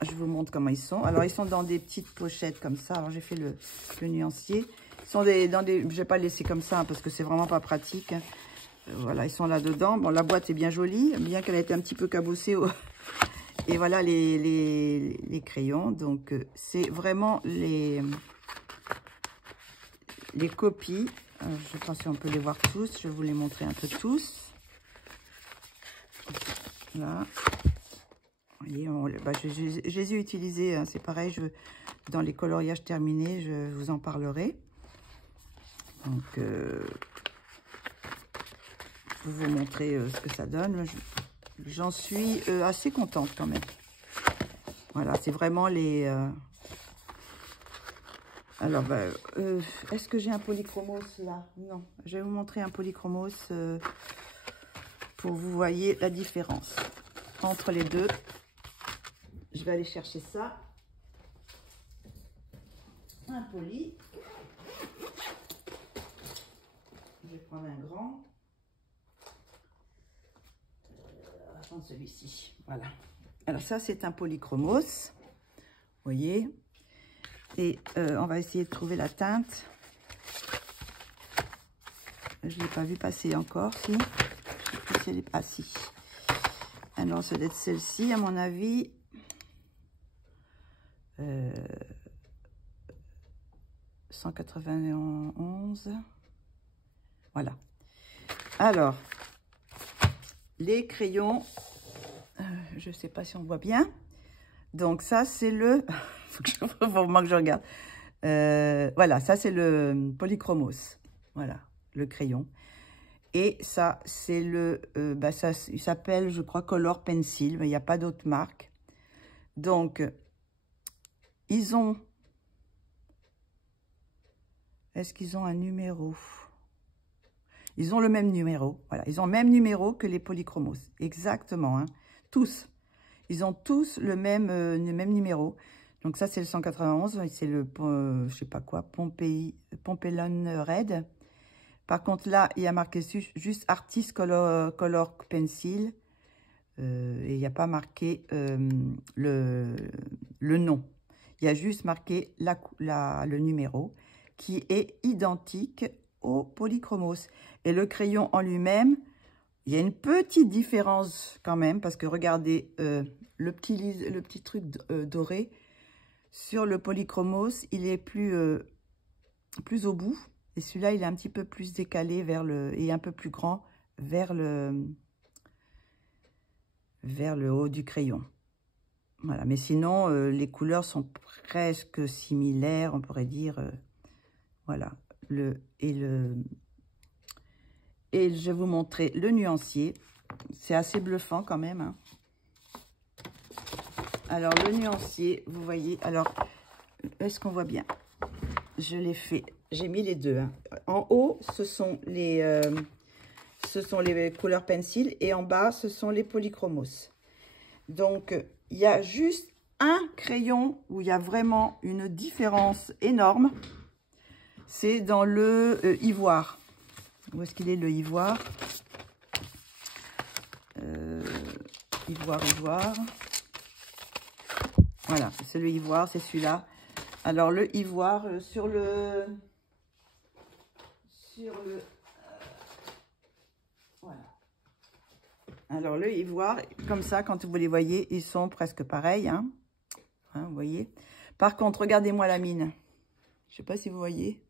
je vous montre comment ils sont. Alors, ils sont dans des petites pochettes comme ça. Alors, j'ai fait le nuancier. Ils sont je vais pas les laisser comme ça hein, parce que c'est vraiment pas pratique. Voilà, ils sont là-dedans. Bon, la boîte est bien jolie, bien qu'elle ait été un petit peu cabossée. Et voilà les crayons. Donc, c'est vraiment les copies. Je ne sais pas si on peut les voir tous. Je vais vous les montrer un peu tous. Là. Vous voyez, je les ai utilisés. Hein, c'est pareil, dans les coloriages terminés, je vous en parlerai. Donc, je vais vous montrer ce que ça donne. J'en suis assez contente quand même. Voilà, c'est vraiment les... Alors, est-ce que j'ai un polychromos là? Non, je vais vous montrer un polychromos pour que vous voyez la différence entre les deux. Je vais aller chercher ça. Un poly. Je vais prendre un grand. On va prendre celui-ci. Voilà. Alors ça, c'est un polychromos. Vous voyez. Et on va essayer de trouver la teinte. Je ne l'ai pas vu passer encore. Si. Je ne sais plus si elle est... Ah si. Alors, ça doit être celle-ci, à mon avis. 191. Voilà. Alors, les crayons, je ne sais pas si on voit bien. Donc ça, c'est le... faut vraiment que je regarde. Voilà, ça, c'est le polychromos. Voilà, le crayon. Et ça, c'est le... il s'appelle, je crois, Color Pencil, mais il n'y a pas d'autre marque. Donc, ils ont... Est-ce qu'ils ont un numéro? Ils ont le même numéro. Voilà, ils ont le même numéro que les polychromos. Exactement, hein. Tous. Ils ont tous le même numéro. Donc ça, c'est le 191. C'est le, je sais pas quoi, Pompelon Red. Par contre, là, il y a marqué juste Artist Color Pencil. Et il n'y a pas marqué le nom. Il y a juste marqué le numéro qui est identique au polychromos. Et le crayon en lui-même, il y a une petite différence quand même, parce que regardez, le petit truc doré sur le polychromos, il est plus au bout. Et celui-là, il est un petit peu plus décalé et un peu plus grand vers le haut du crayon. Voilà, mais sinon, les couleurs sont presque similaires, on pourrait dire. Voilà, et je vais vous montrer le nuancier. C'est assez bluffant quand même. Hein. Alors, le nuancier, vous voyez, alors, est-ce qu'on voit bien? je l'ai fait. J'ai mis les deux. Hein. En haut, ce sont les couleurs pencil et en bas, ce sont les polychromos. Donc, il y a juste un crayon où il y a vraiment une différence énorme. C'est dans le ivoire. Où est-ce qu'il est le ivoire? Ivoire. Voilà, c'est le ivoire, c'est celui-là. Alors, le ivoire, sur le... Voilà. Alors, le ivoire, comme ça, quand vous les voyez, ils sont presque pareils. Hein, vous voyez. Par contre, regardez-moi la mine. Je ne sais pas si vous voyez.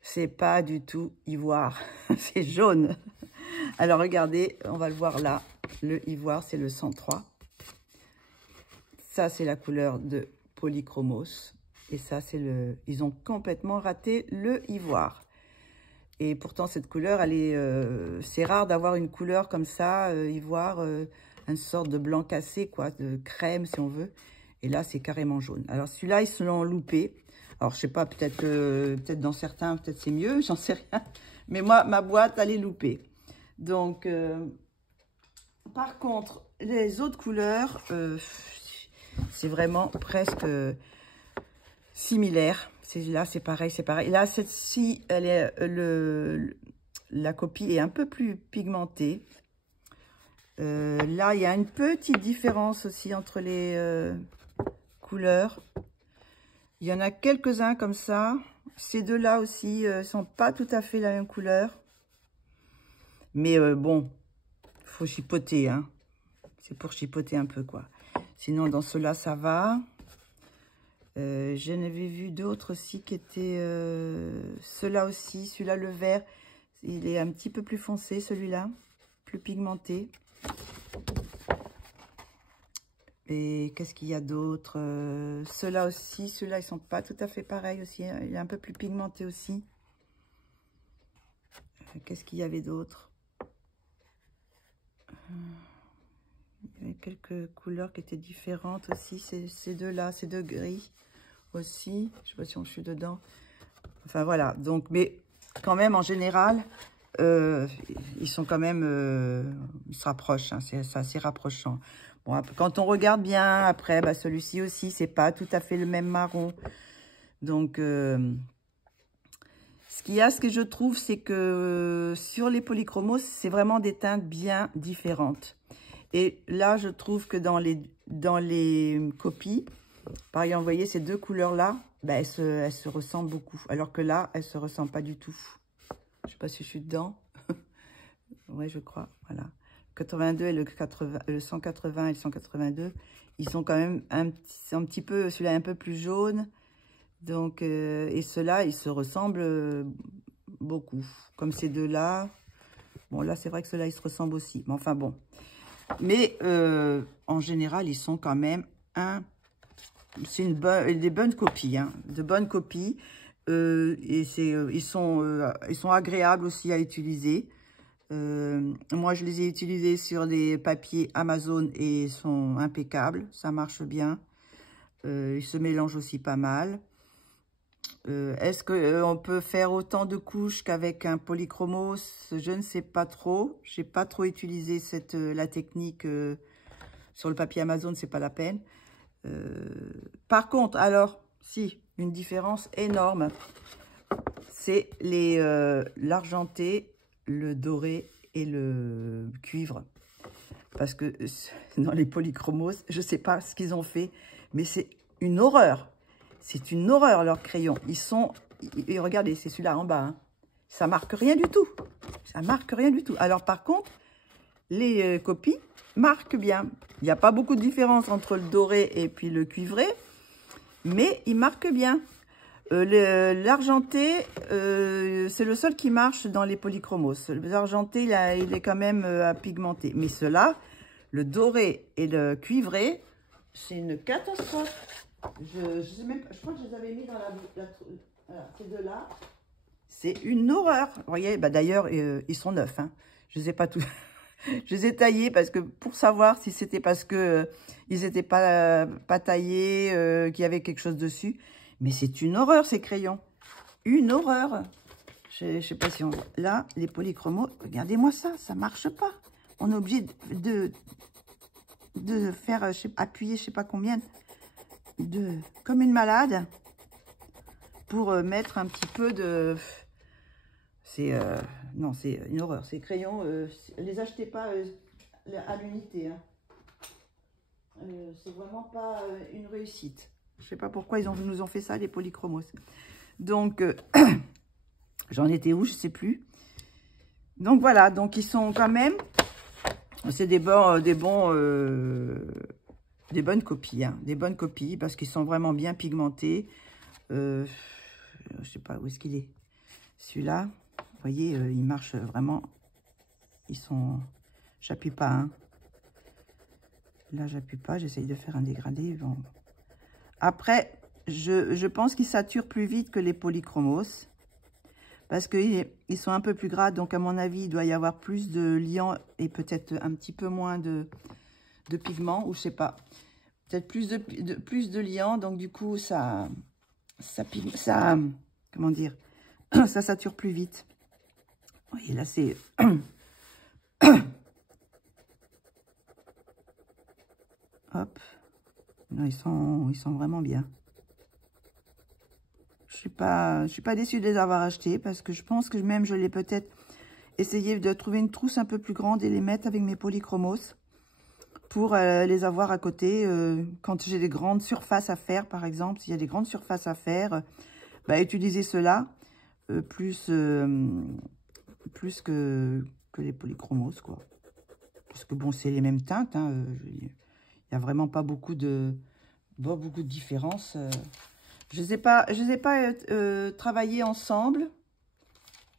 C'est pas du tout ivoire. C'est jaune. Alors, regardez, on va le voir là. Le ivoire, c'est le 103. Ça, c'est la couleur de polychromos. Et ça, c'est le... Ils ont complètement raté le ivoire. Et pourtant, cette couleur, elle est... c'est rare d'avoir une couleur comme ça, ivoire, une sorte de blanc cassé, quoi, de crème, si on veut. Et là, c'est carrément jaune. Alors, celui-là, ils se l'ont loupé. Alors, je sais pas, peut-être dans certains, peut-être c'est mieux, j'en sais rien. Mais moi, ma boîte, elle est loupée. Donc, par contre, les autres couleurs, c'est vraiment presque similaire. Là, c'est pareil, c'est pareil. Là, cette-ci, elle est la copie est un peu plus pigmentée. Là, il y a une petite différence aussi entre les couleurs. Il y en a quelques-uns comme ça. Ces deux-là aussi ne sont pas tout à fait la même couleur. Mais bon, il faut chipoter. Hein. C'est pour chipoter un peu, quoi. Sinon, dans ceux-là, ça va. J'en avais vu d'autres aussi qui étaient... ceux-là aussi, celui-là, le vert, il est un petit peu plus foncé, celui-là. Plus pigmenté. Et qu'est-ce qu'il y a d'autre? Ceux-là aussi, ceux-là, ils sont pas tout à fait pareils aussi. Hein. Il est un peu plus pigmenté aussi. Qu'est-ce qu'il y avait d'autre? Il y avait quelques couleurs qui étaient différentes aussi. Ces deux-là, ces deux gris aussi. Je sais pas si on suis dedans. Enfin, voilà. Donc, mais quand même, en général, ils sont quand même... ils se rapprochent. Hein. C'est assez rapprochant. Bon, quand on regarde bien, après, bah, celui-ci aussi, c'est pas tout à fait le même marron. Donc, ce que je trouve, c'est que sur les polychromos, c'est vraiment des teintes bien différentes. Et là, je trouve que dans les copies, par exemple, vous voyez, ces deux couleurs-là, bah, elles se ressemblent beaucoup. Alors que là, elles ne se ressemblent pas du tout. Je ne sais pas si je suis dedans. Oui, je crois, voilà. 82 et le 180 et le 182, ils sont quand même un petit peu, celui-là un peu plus jaune. Donc, et ceux-là, ils se ressemblent beaucoup. Comme ces deux-là. Bon, là, c'est vrai que ceux-là, ils se ressemblent aussi. Mais enfin, bon. Mais, en général, ils sont quand même c'est des bonnes copies. Hein, de bonnes copies. Et ils sont agréables aussi à utiliser. Moi, je les ai utilisés sur des papiers Amazon et ils sont impeccables. Ça marche bien. Ils se mélangent aussi pas mal. Est-ce qu'on peut faire autant de couches qu'avec un polychromos? Je ne sais pas trop. Je n'ai pas trop utilisé la technique sur le papier Amazon, c'est pas la peine. Par contre, alors, si, une différence énorme, c'est l'argenté, le doré et le cuivre. Parce que dans les polychromos, je ne sais pas ce qu'ils ont fait, mais c'est une horreur. C'est une horreur, leurs crayons. Et regardez, c'est celui-là en bas. Hein. Ça marque rien du tout. Ça marque rien du tout. Alors, par contre, les copies marquent bien. Il n'y a pas beaucoup de différence entre le doré et puis le cuivré, mais ils marquent bien. L'argenté, c'est le seul qui marche dans les polychromos. L'argenté, il est quand même à pigmenter. Mais ceux-là, le doré et le cuivré, c'est une catastrophe. Je sais même pas, je crois que je les avais mis dans voilà, ces deux-là. C'est une horreur. Vous voyez, bah d'ailleurs, ils sont neufs. Hein. Je les ai pas tous... je les ai taillés parce que pour savoir si c'était parce que ils n'étaient pas taillés, qu'il y avait quelque chose dessus. Mais c'est une horreur, ces crayons. Une horreur. Je sais pas si on voit. Là, les polychromos, regardez-moi ça, ça marche pas. On est obligé de faire, appuyer, je sais pas combien, comme une malade, pour mettre un petit peu de... non, c'est une horreur. Ces crayons, les achetez pas à l'unité. Hein. C'est vraiment pas une réussite. Je sais pas pourquoi nous ont fait ça, les polychromos. Donc, j'en étais où, je sais plus. Donc voilà, donc ils sont quand même, c'est des bonnes copies, hein, des bonnes copies parce qu'ils sont vraiment bien pigmentés. Je sais pas où est-ce qu'il est. Celui-là, vous voyez, il marche vraiment. Ils sont, j'appuie pas, hein. Là, j'appuie pas, j'essaye de faire un dégradé. Bon. Après, je pense qu'ils saturent plus vite que les polychromos. Parce qu'ils sont un peu plus gras. Donc, à mon avis, il doit y avoir plus de liant et peut-être un petit peu moins de pigment. Ou je sais pas. Peut-être plus de liant. Donc, du coup, comment dire, ça sature plus vite. Oui, là, c'est... Hop. Non, ils sont vraiment bien. Je suis pas déçue de les avoir achetés parce que je pense que même je l'ai peut-être essayé de trouver une trousse un peu plus grande et les mettre avec mes polychromos pour les avoir à côté quand j'ai des grandes surfaces à faire, par exemple. S'il y a des grandes surfaces à faire, bah, utiliser cela plus que les polychromos, quoi. Parce que bon, c'est les mêmes teintes, hein, il n'y a vraiment pas beaucoup de différence. Je les ai pas travaillés ensemble.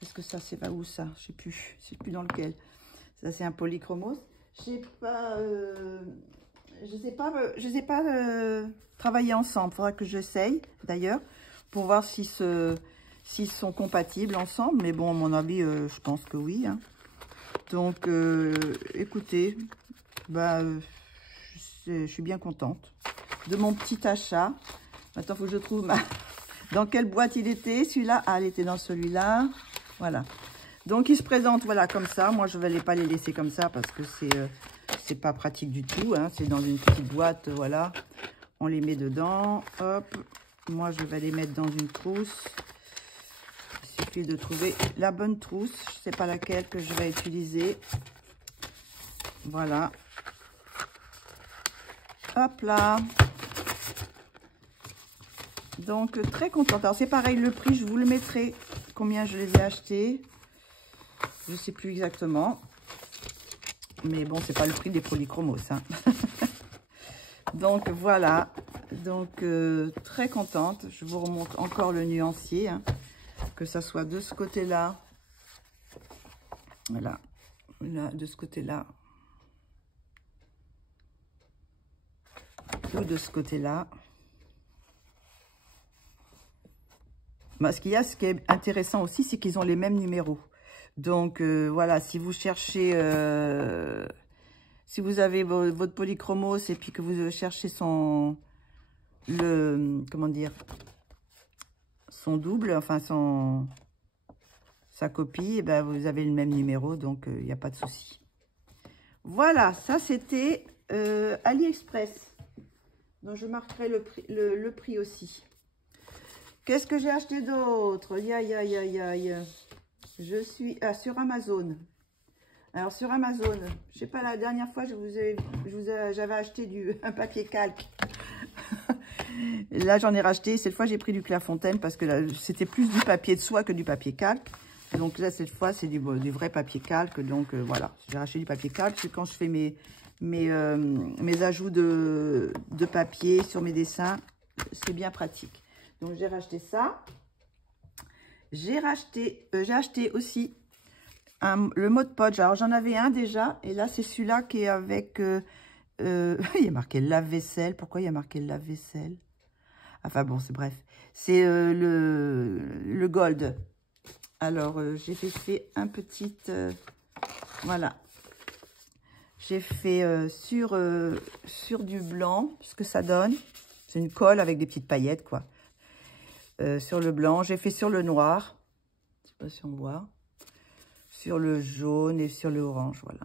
Est-ce que ça, c'est pas où ça? Je sais plus dans lequel. Ça, c'est un polychromos. Je sais pas, je les ai pas travaillés ensemble. Il faudra que j'essaye, d'ailleurs, pour voir s'ils sont compatibles ensemble. Mais bon, à mon avis, je pense que oui. Hein. Donc, écoutez, bah, je suis bien contente de mon petit achat. Maintenant, il faut que je trouve dans quelle boîte il était. Celui-là, ah, il était dans celui-là. Voilà. Donc, il se présente, voilà, comme ça. Moi, je ne vais pas les laisser comme ça parce que c'est pas pratique du tout. Hein. C'est dans une petite boîte, voilà. On les met dedans. Hop. Moi, je vais les mettre dans une trousse. Il suffit de trouver la bonne trousse. Je ne sais pas laquelle que je vais utiliser. Voilà. Hop là. Donc, très contente. Alors, c'est pareil, le prix, je vous le mettrai. Combien je les ai achetés. Je ne sais plus exactement. Mais bon, c'est pas le prix des polychromos. Hein. Donc, voilà. Donc, très contente. Je vous remonte encore le nuancier. Hein. Que ça soit de ce côté-là. Voilà. Là, de ce côté-là. Ou de ce côté-là. Bah, ce qui est intéressant aussi, c'est qu'ils ont les mêmes numéros. Donc, voilà, si vous cherchez, si vous avez votre polychromos et puis que vous cherchez comment dire, son double, enfin, sa copie, et ben, vous avez le même numéro, donc il n'y a pas de souci. Voilà, ça, c'était AliExpress. Donc, je marquerai le prix aussi. Qu'est-ce que j'ai acheté d'autre? Je suis sur Amazon. Alors, sur Amazon, je sais pas, la dernière fois, j'avais acheté un papier calque. Là, j'en ai racheté. Cette fois, j'ai pris du Clairefontaine parce que c'était plus du papier de soie que du papier calque. Donc là, cette fois, c'est du vrai papier calque. Donc, voilà, j'ai racheté du papier calque. Parce que quand je fais mes ajouts de papier sur mes dessins, c'est bien pratique. Donc, j'ai racheté ça. J'ai acheté aussi le Mod Podge. Alors, j'en avais un déjà. Et là, c'est celui-là qui est avec... il y a marqué lave-vaisselle. Pourquoi il y a marqué lave-vaisselle? Enfin, bon, c'est bref. C'est le Gold. Alors, j'ai fait un petit... voilà. J'ai fait sur du blanc, ce que ça donne. C'est une colle avec des petites paillettes, quoi. sur le blanc. J'ai fait sur le noir. Je ne sais pas si on voit. Sur le jaune et sur le orange, voilà.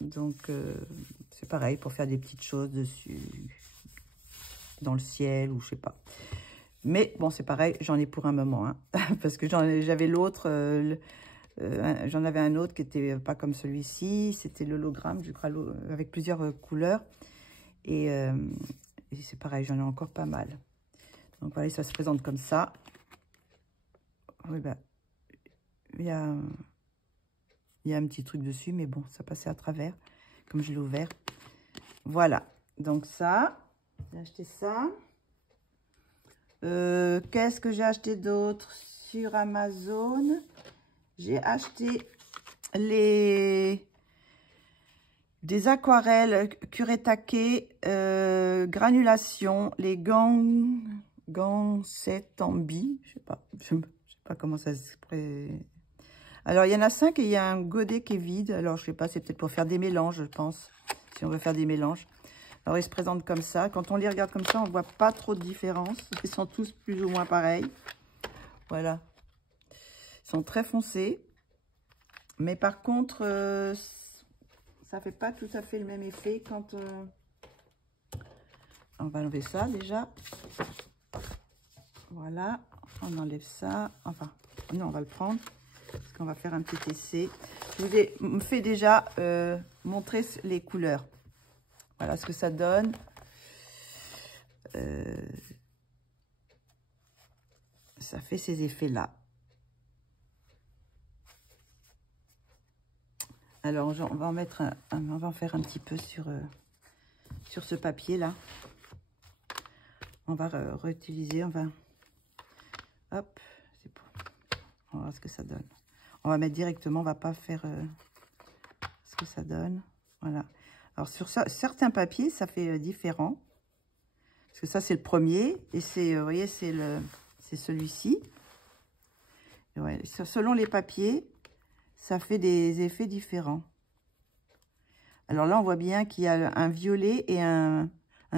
Donc, c'est pareil pour faire des petites choses dessus. Dans le ciel ou je sais pas. Mais bon, c'est pareil, j'en ai pour un moment. Hein, parce que j'avais l'autre... j'en avais un autre qui était pas comme celui-ci. C'était l'hologramme, je crois, avec plusieurs couleurs. Et c'est pareil, j'en ai encore pas mal. Donc voilà, ça se présente comme ça. Oui, ben, il y a un petit truc dessus, mais bon, ça passait à travers, comme je l'ai ouvert. Voilà, donc ça, j'ai acheté ça. Qu'est-ce que j'ai acheté d'autre sur Amazon? J'ai acheté des aquarelles Kuretake granulation, les Gansettambi, je sais pas comment ça se pré... Alors, il y en a 5 et il y a un godet qui est vide. Alors, je sais pas, c'est peut-être pour faire des mélanges, je pense, si on veut faire des mélanges. Alors, ils se présentent comme ça. Quand on les regarde comme ça, on voit pas trop de différence. Ils sont tous plus ou moins pareils. Voilà. Ils sont très foncés. Mais par contre, ça fait pas tout à fait le même effet quand... On va enlever ça déjà. Voilà. On enlève ça. Enfin, non, on va le prendre. Parce qu'on va faire un petit essai. Je vous ai fait déjà montrer les couleurs. Voilà ce que ça donne. Ça fait ces effets-là. Alors, on va en mettre on va en faire un petit peu sur ce papier-là. On va réutiliser, on va... Hop, c'est bon. On va voir ce que ça donne. On va mettre directement, on va pas faire ce que ça donne. Voilà. Alors, sur ça, certains papiers, ça fait différent. Parce que ça, c'est le premier. Et c'est, vous voyez, c'est celui-ci. Ouais, selon les papiers, ça fait des effets différents. Alors là, on voit bien qu'il y a un violet et un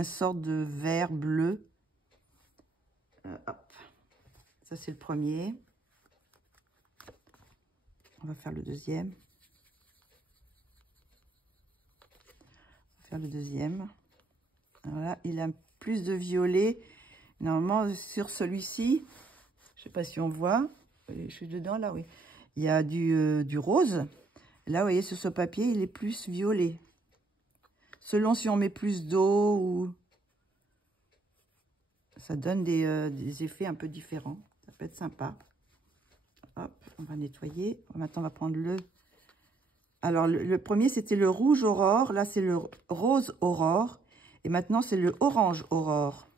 sort de vert bleu. Hop. Ça, c'est le premier. On va faire le deuxième. On va faire le deuxième. Voilà, il a plus de violet. Normalement, sur celui-ci, je ne sais pas si on voit. Je suis dedans, là, oui. Il y a du rose. Là, vous voyez, sur ce papier, il est plus violet. Selon si on met plus d'eau ou... Ça donne des effets un peu différents. Ça peut être sympa. Hop, on va nettoyer. Maintenant, on va prendre le... Alors, le premier, c'était le rouge aurore. Là, c'est le rose aurore. Et maintenant, c'est le orange aurore.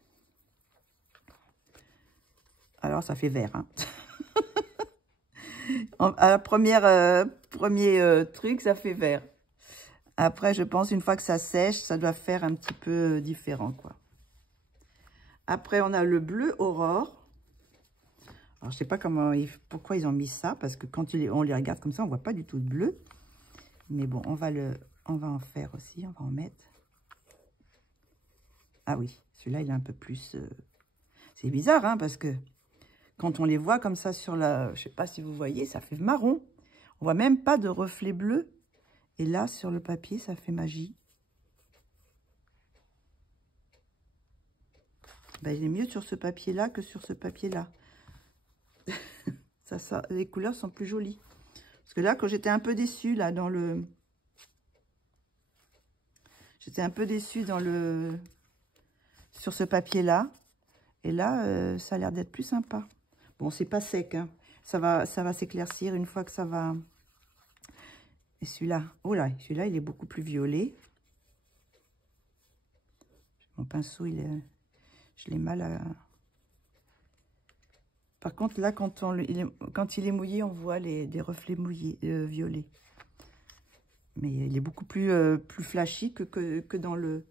Alors, ça fait vert. Hein. À la premier truc, ça fait vert. Après, je pense, une fois que ça sèche, ça doit faire un petit peu différent, quoi. Après, on a le bleu aurore. Alors, je sais pas pourquoi ils ont mis ça, parce que quand on les regarde comme ça, on voit pas du tout de bleu. Mais bon, on va en faire aussi, on va en mettre. Ah oui, celui-là, il est un peu plus... C'est bizarre, hein, parce que quand on les voit comme ça sur la... Je sais pas si vous voyez, ça fait marron. On voit même pas de reflet bleu. Et là, sur le papier, ça fait magie. Ben, il est mieux sur ce papier-là que sur ce papier-là. Les couleurs sont plus jolies. Parce que là, quand j'étais un peu déçue, là, dans le... J'étais un peu déçue sur ce papier-là. Et là, ça a l'air d'être plus sympa. Bon, c'est pas sec, hein. Ça va s'éclaircir une fois que ça va... Et celui-là, oh là, celui-là, il est beaucoup plus violet. Mon pinceau, je l'ai mal à... Par contre, là, quand il est mouillé, on voit des reflets mouillés, violets. Mais il est beaucoup plus flashy que dans le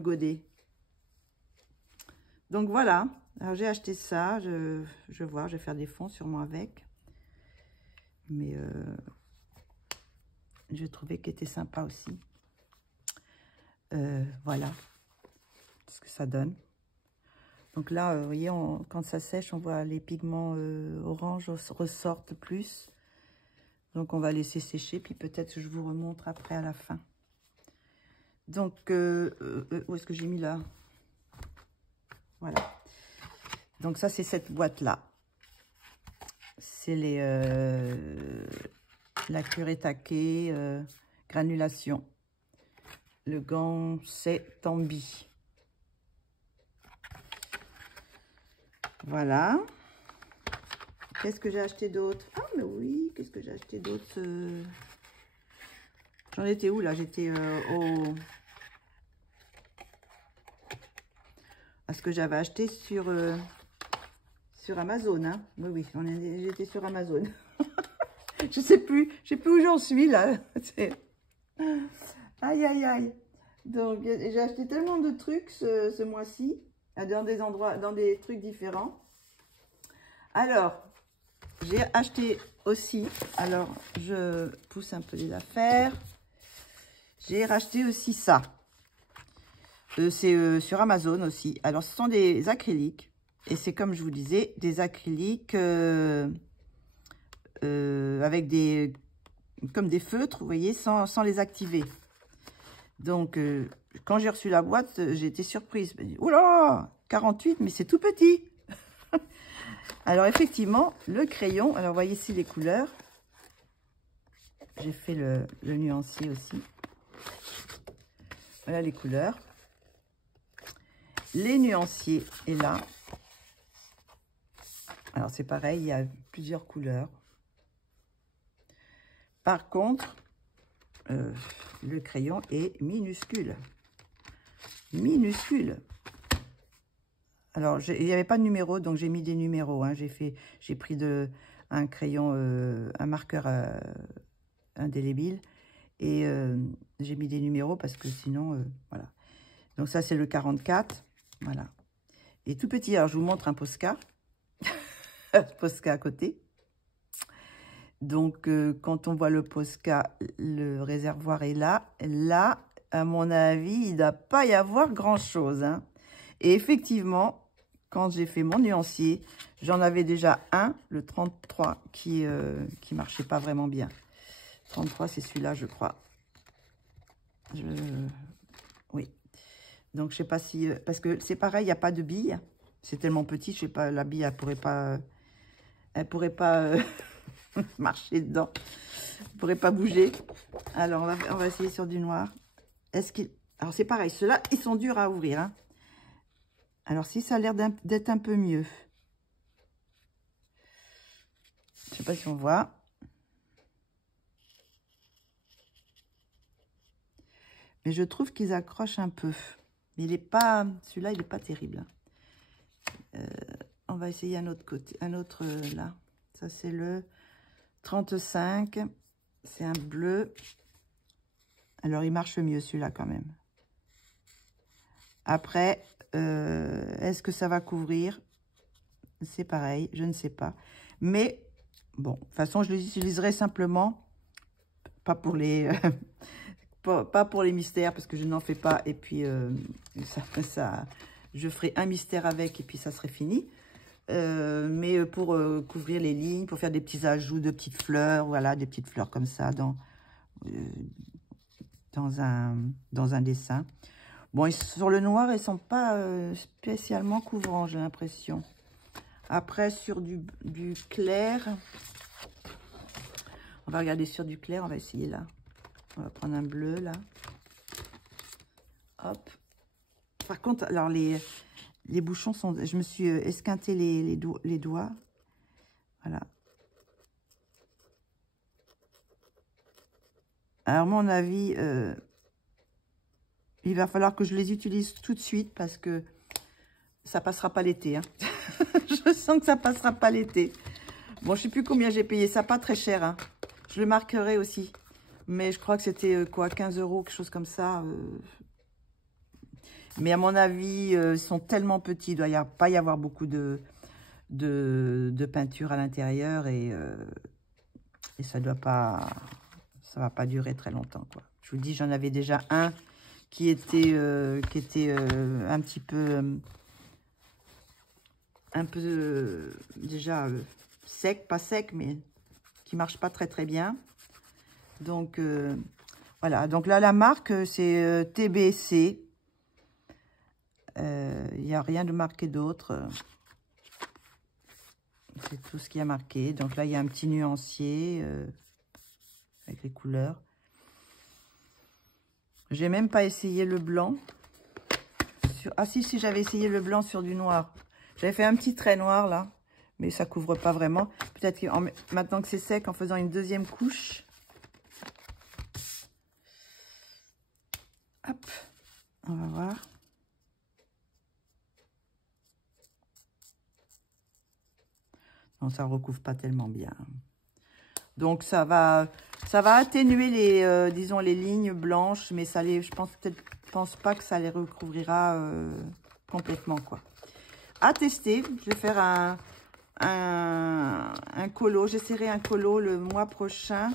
godet. Donc, voilà. Alors, j'ai acheté ça. Je vais faire des fonds sûrement avec. Mais j'ai trouvé qu'il était sympa aussi. Voilà ce que ça donne. Donc là, vous voyez, quand ça sèche, on voit les pigments orange ressortent plus. Donc, on va laisser sécher, puis peut-être que je vous remontre après à la fin. Donc, où est-ce que j'ai mis là? Voilà. Donc, ça, c'est cette boîte-là. C'est la Kuretake granulation. Le gant, c'est Tambi. Voilà. Qu'est-ce que j'ai acheté d'autre? Ah, mais oui, qu'est-ce que j'ai acheté d'autre? J'en étais où, là? J'étais à ce que j'avais acheté sur Amazon. Hein. Oui, j'étais sur Amazon. Je sais plus où j'en suis, là. Aïe, aïe, aïe. Donc, j'ai acheté tellement de trucs ce mois-ci, dans des endroits, dans des trucs différents. Alors, j'ai acheté aussi, alors je pousse un peu les affaires. J'ai racheté aussi ça. C'est sur Amazon aussi. Alors, ce sont des acryliques. Et c'est comme je vous disais, des acryliques avec comme des feutres, vous voyez, sans les activer. Donc, quand j'ai reçu la boîte, j'ai été surprise. Ouh là là, 48, mais c'est tout petit. Alors, effectivement, le crayon, alors, vous voyez ici les couleurs. J'ai fait le nuancier aussi. Voilà les couleurs. Les nuanciers est là. Alors, c'est pareil, il y a plusieurs couleurs. Par contre, le crayon est minuscule. Minuscule. Alors, il n'y avait pas de numéro, donc j'ai mis des numéros. Hein. J'ai pris un crayon, un marqueur indélébile. Et j'ai mis des numéros parce que sinon, voilà. Donc ça, c'est le 44. Voilà. Et tout petit, alors je vous montre un Posca. Posca à côté. Donc, quand on voit le Posca, le réservoir est là. Là, à mon avis, il ne doit pas y avoir grand-chose. Hein. Et effectivement, quand j'ai fait mon nuancier, j'en avais déjà un, le 33, qui marchait pas vraiment bien. 33, c'est celui-là, je crois. Oui. Donc, je sais pas si... parce que c'est pareil, il n'y a pas de bille. C'est tellement petit, je sais pas, la bille, elle pourrait pas marcher dedans. Elle pourrait pas bouger. Alors, on va essayer sur du noir. Alors, c'est pareil, ceux-là, ils sont durs à ouvrir. Hein. Alors, si ça a l'air d'être un peu mieux. Je sais pas si on voit. Mais je trouve qu'ils accrochent un peu. Mais il est pas... Celui-là, il n'est pas terrible. On va essayer un autre côté. Un autre, là. Ça, c'est le 35. C'est un bleu. Alors, il marche mieux, celui-là, quand même. Après, est-ce que ça va couvrir? C'est pareil, je ne sais pas. Mais, bon, de toute façon, je les utiliserai simplement, pas pour les... pas pour les mystères, parce que je n'en fais pas. Et puis, je ferai un mystère avec, et puis ça serait fini. Mais pour couvrir les lignes, pour faire des petits ajouts de petites fleurs, voilà, des petites fleurs comme ça dans un dessin. Bon, sur le noir, ils ne sont pas spécialement couvrants, j'ai l'impression. Après, sur du clair, on va regarder sur du clair, on va essayer là. On va prendre un bleu, là. Hop. Par contre, alors, les bouchons sont... Je me suis esquinté les doigts. Voilà. Alors, à mon avis, il va falloir que je les utilise tout de suite parce que ça passera pas l'été. Hein. Je sens que ça passera pas l'été. Bon, je sais plus combien j'ai payé ça, pas très cher. Hein. Je le marquerai aussi. Mais je crois que c'était quoi, 15 €, quelque chose comme ça. Mais à mon avis, ils sont tellement petits, il ne doit pas y avoir beaucoup de peinture à l'intérieur et ça va pas durer très longtemps, quoi. Je vous dis, j'en avais déjà un qui était un petit peu un peu déjà sec, pas sec, mais qui marche pas très bien. Donc voilà, donc là la marque c'est TBC. Il n'y a rien de marqué d'autre. C'est tout ce qui a marqué. Donc là il y a un petit nuancier avec les couleurs. J'ai même pas essayé le blanc. Ah si, j'avais essayé le blanc sur du noir. J'avais fait un petit trait noir là, mais ça couvre pas vraiment. Peut-être que maintenant que c'est sec, en faisant une deuxième couche. Hop, on va voir. Non, ça recouvre pas tellement bien. Donc ça va atténuer les, disons les lignes blanches, mais ça les, je pense pas que ça les recouvrira complètement quoi. À tester, je vais faire un colo. J'essaierai un colo le mois prochain.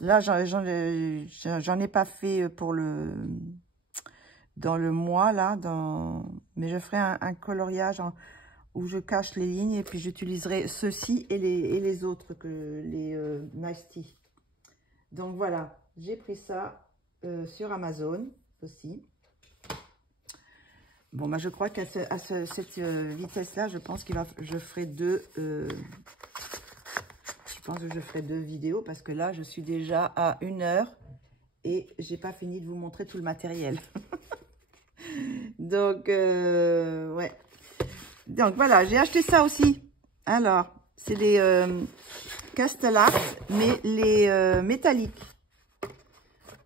Là, j'en ai pas fait pour dans le mois là, mais je ferai un coloriage où je cache les lignes et puis j'utiliserai ceux-ci et les autres que les Nice Tea. Donc voilà, j'ai pris ça sur Amazon aussi. Bon, bah, je crois qu'à cette vitesse-là, je pense je ferai deux. Je pense que je ferai 2 vidéos parce que là, je suis déjà à 1 heure et j'ai pas fini de vous montrer tout le matériel. Donc, ouais. Donc voilà, j'ai acheté ça aussi. Alors, c'est les Castellart, mais les métalliques.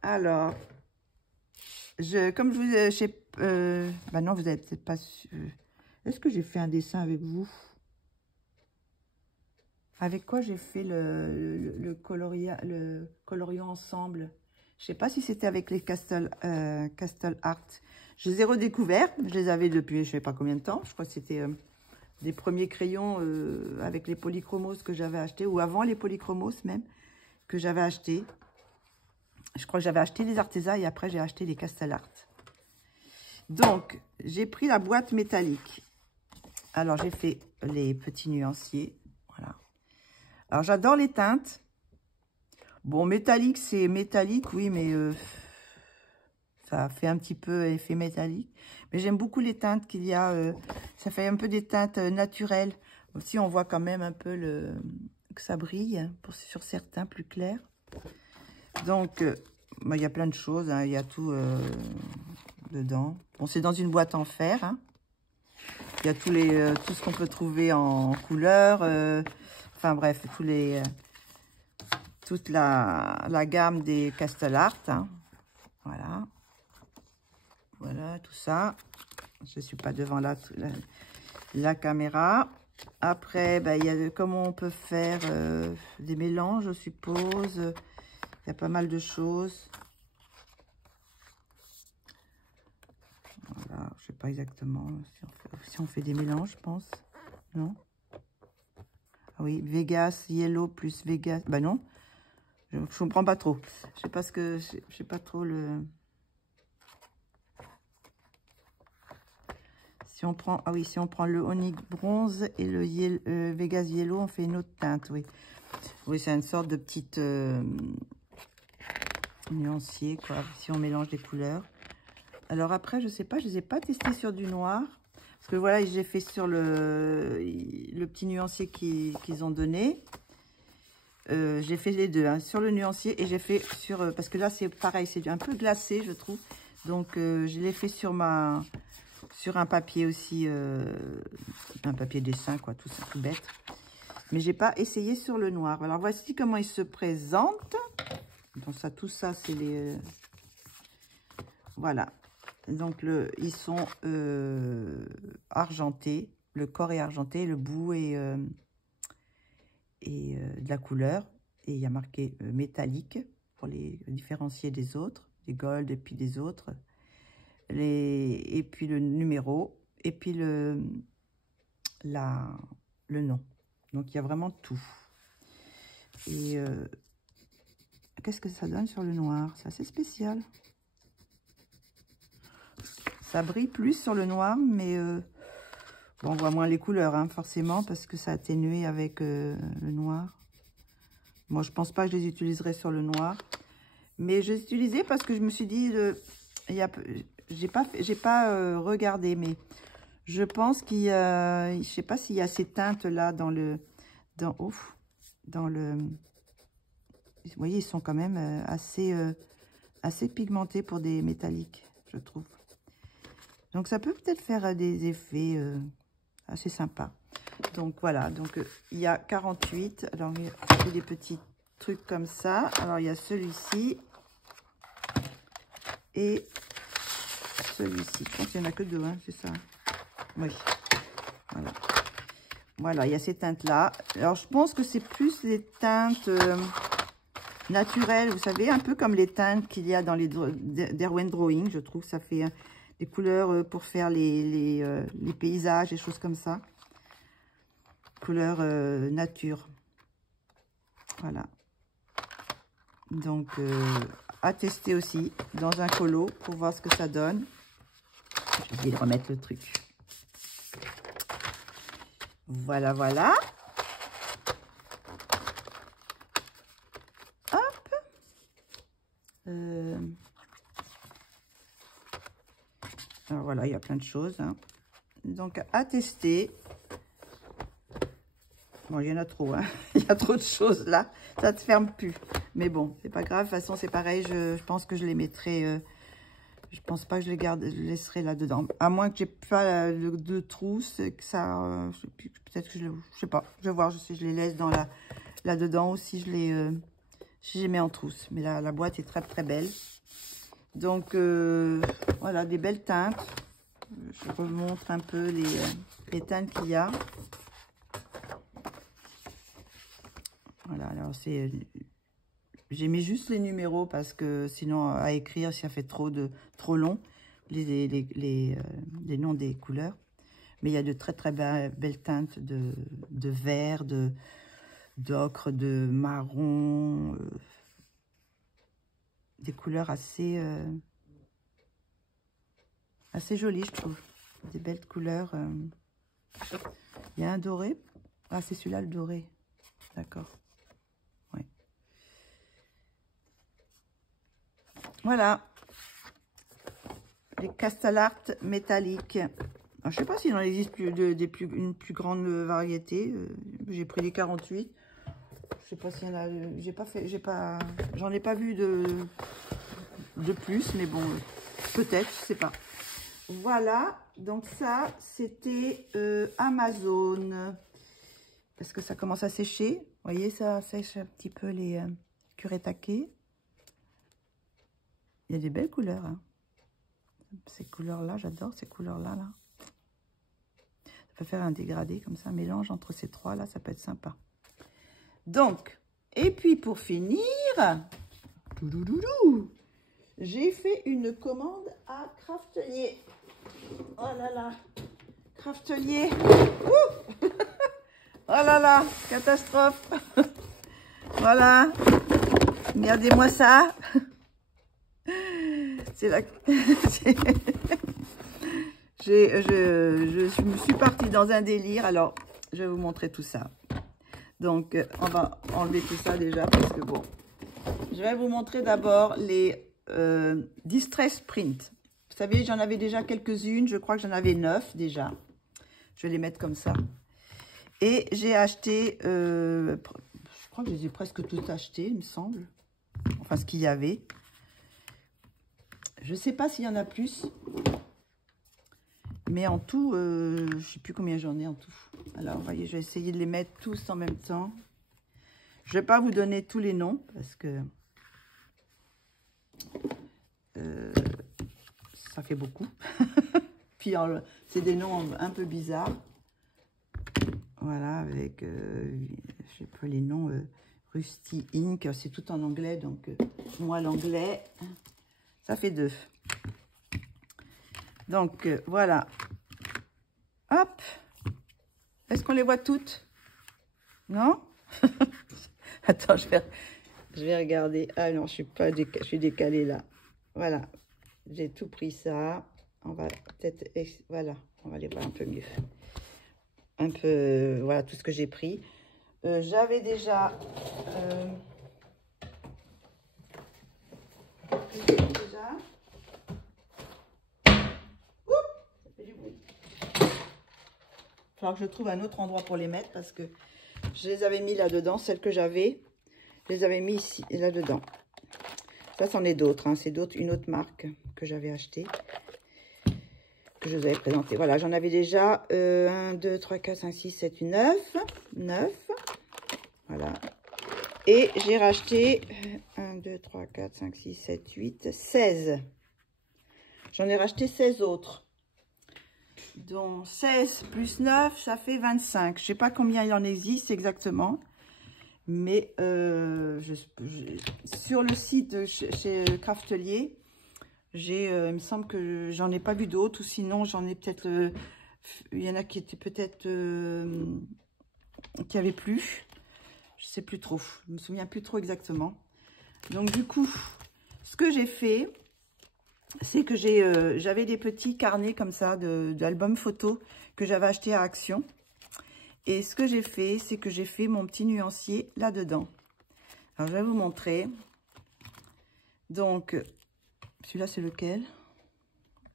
Alors, comme je vous bah non, vous n'êtes peut-être pas sûr. Est-ce que j'ai fait un dessin avec vous? Avec quoi j'ai fait le coloriant ensemble? Je ne sais pas si c'était avec les Castellart. Je les ai redécouverts. Je les avais depuis je ne sais pas combien de temps. Je crois que c'était des premiers crayons avec les polychromos que j'avais achetés, ou avant les polychromos même, que j'avais acheté. Je crois que j'avais acheté les Arteza et après j'ai acheté les Castellart. Donc, j'ai pris la boîte métallique. Alors, j'ai fait les petits nuanciers. Voilà. Alors, j'adore les teintes. Bon, métallique, c'est métallique, oui, mais ça fait un petit peu effet métallique. Mais j'aime beaucoup les teintes qu'il y a. Ça fait un peu des teintes naturelles. Aussi, on voit quand même un peu que ça brille, sur certains plus clairs. Donc, bah, y a plein de choses. Hein, y a tout dedans. Bon, c'est dans une boîte en fer. Hein. Il y a tout ce qu'on peut trouver en couleur. Enfin bref, toute la gamme des Castellart. Hein. Voilà. Voilà, tout ça. Je ne suis pas devant la caméra. Après, ben, il y a comment on peut faire des mélanges, je suppose. Il y a pas mal de choses. Voilà, je ne sais pas exactement si on fait des mélanges, je pense. Non? Ah oui, Vegas, Yellow plus Vegas. Ben non, je ne comprends pas trop. Je sais pas je sais pas trop le... Si on prend, ah oui, si on prend le Onyx Bronze et le Vegas Yellow, on fait une autre teinte, oui. Oui, c'est une sorte de petite nuancier, quoi, si on mélange les couleurs. Alors après, je sais pas, je les ai pas testés sur du noir. Parce que voilà, j'ai fait sur le petit nuancier qu'ils ont donné. J'ai fait les deux, hein, sur le nuancier et j'ai fait sur... parce que là, c'est pareil, c'est un peu glacé, je trouve. Donc, je l'ai fait sur un papier aussi, un papier dessin, quoi, tout ça, tout bête. Mais j'ai pas essayé sur le noir. Alors, voici comment il se présente. Donc, ça, tout ça, c'est les... voilà. Donc, ils sont argentés. Le corps est argenté, le bout est de la couleur. Et il y a marqué métallique pour les différencier des autres, des gold et puis des autres. Et puis le numéro, et puis le nom. Donc, il y a vraiment tout. Et qu'est-ce que ça donne sur le noir? C'est assez spécial. Ça brille plus sur le noir, mais Bon, on voit moins les couleurs, hein, forcément, parce que ça a atténué avec le noir. Moi, je pense pas que je les utiliserai sur le noir. Mais je les utilisais parce que je me suis dit, j'ai pas regardé, mais je pense qu'il y a, je sais pas s'il y a ces teintes là dans le, vous voyez, ils sont quand même assez pigmentés pour des métalliques, je trouve. Donc ça peut peut-être faire des effets assez sympas. Donc voilà, donc il y a 48. Alors il y a des petits trucs comme ça. Alors il y a celui-ci et celui-ci. Je pense qu'il n'y en a que deux, hein, c'est ça. Oui. Voilà. Voilà, il y a ces teintes-là. Alors je pense que c'est plus les teintes naturelles, vous savez, un peu comme les teintes qu'il y a dans les Derwent Drawing. Je trouve que ça fait des couleurs pour faire les paysages et choses comme ça. Couleur nature. Voilà. Donc, à tester aussi dans un colo pour voir ce que ça donne. Je vais remettre le truc. Voilà, voilà. Hop. Alors voilà, il y a plein de choses, hein. Donc, à tester. Bon, il y en a trop, hein. Il y a trop de choses là. Ça ne te ferme plus. Mais bon, c'est pas grave. De toute façon, c'est pareil. Je pense que je les mettrai. Je pense pas que je les garde, je les laisserai là-dedans. À moins que j'ai pas de trousse, que ça. Peut-être que je sais pas. Je vais voir si je les laisse dans là-dedans ou si je les mets en trousse. Mais là, la boîte est très très belle. Donc voilà, des belles teintes. Je remontre un peu les teintes qu'il y a. Voilà, alors c'est... J'ai mis juste les numéros parce que sinon, à écrire, ça fait trop long, les noms des couleurs. Mais il y a de très très belles teintes de vert, d'ocre, de marron, des couleurs assez jolies, je trouve. Des belles couleurs. Il y a un doré. Ah, c'est celui-là le doré. D'accord. Voilà, les Castalart métalliques. Alors, je ne sais pas s'il en existe une plus grande variété. J'ai pris les 48. Je sais pas s'il y en a. J'en ai pas vu de plus, mais bon, peut-être, je sais pas. Voilà, donc ça, c'était Amazon. Parce que ça commence à sécher. Vous voyez, ça sèche un petit peu les kuretake. Il y a des belles couleurs, hein. Ces couleurs-là, j'adore ces couleurs-là. Là. Ça peut faire un dégradé comme ça, un mélange entre ces trois-là, ça peut être sympa. Donc, et puis pour finir, j'ai fait une commande à Craftelier. Oh là là, Craftelier. Oh là là, catastrophe. Voilà, regardez-moi ça. C'est là. Je me suis partie dans un délire. Alors, je vais vous montrer tout ça. Donc, on va enlever tout ça déjà parce que bon. Je vais vous montrer d'abord les Distress Print. Vous savez, j'en avais déjà quelques-unes. Je crois que j'en avais 9 déjà. Je vais les mettre comme ça. Et j'ai acheté, je crois que je les ai presque toutes achetées, il me semble. Enfin, ce qu'il y avait. Je ne sais pas s'il y en a plus. Mais en tout, je ne sais plus combien j'en ai en tout. Alors, vous voyez, je vais essayer de les mettre tous en même temps. Je ne vais pas vous donner tous les noms parce que ça fait beaucoup. Puis, c'est des noms un peu bizarres. Voilà, avec, je sais pas les noms, Rusty Ink, c'est tout en anglais. Donc, moi, l'anglais, ça fait 2. Donc, voilà. Hop. Est-ce qu'on les voit toutes? Non? Attends, je vais regarder. Ah non, je suis décalée là. Voilà. J'ai tout pris ça. On va peut-être... Voilà. On va les voir un peu mieux. un peu, voilà, tout ce que j'ai pris. J'avais déjà... Il va falloir que je trouve un autre endroit pour les mettre parce que je les avais mis là-dedans. Celles que j'avais, je les avais mis ici et là-dedans. Ça, c'en est d'autres. Hein. C'est une autre marque que j'avais acheté, que je vous avais présenté. Voilà, j'en avais déjà 1, 2, 3, 4, 5, 6, 7, 8, 9. Voilà. Et j'ai racheté 1, 2, 3, 4, 5, 6, 7, 8, 16. J'en ai racheté 16 autres. Donc 16 plus 9, ça fait 25. Je ne sais pas combien il en existe exactement. Mais sur le site chez Craftelier, il me semble que j'en ai pas vu d'autres. Ou sinon, j'en ai peut-être... il y en a qui étaient peut-être... qui n'avaient plus. Je sais plus trop. Je me souviens plus trop exactement. Donc du coup, ce que j'ai fait... c'est que j'avais des petits carnets comme ça d'albums photos que j'avais acheté à Action. Et ce que j'ai fait, c'est que j'ai fait mon petit nuancier là-dedans. Alors, je vais vous montrer. Donc, celui-là, c'est lequel?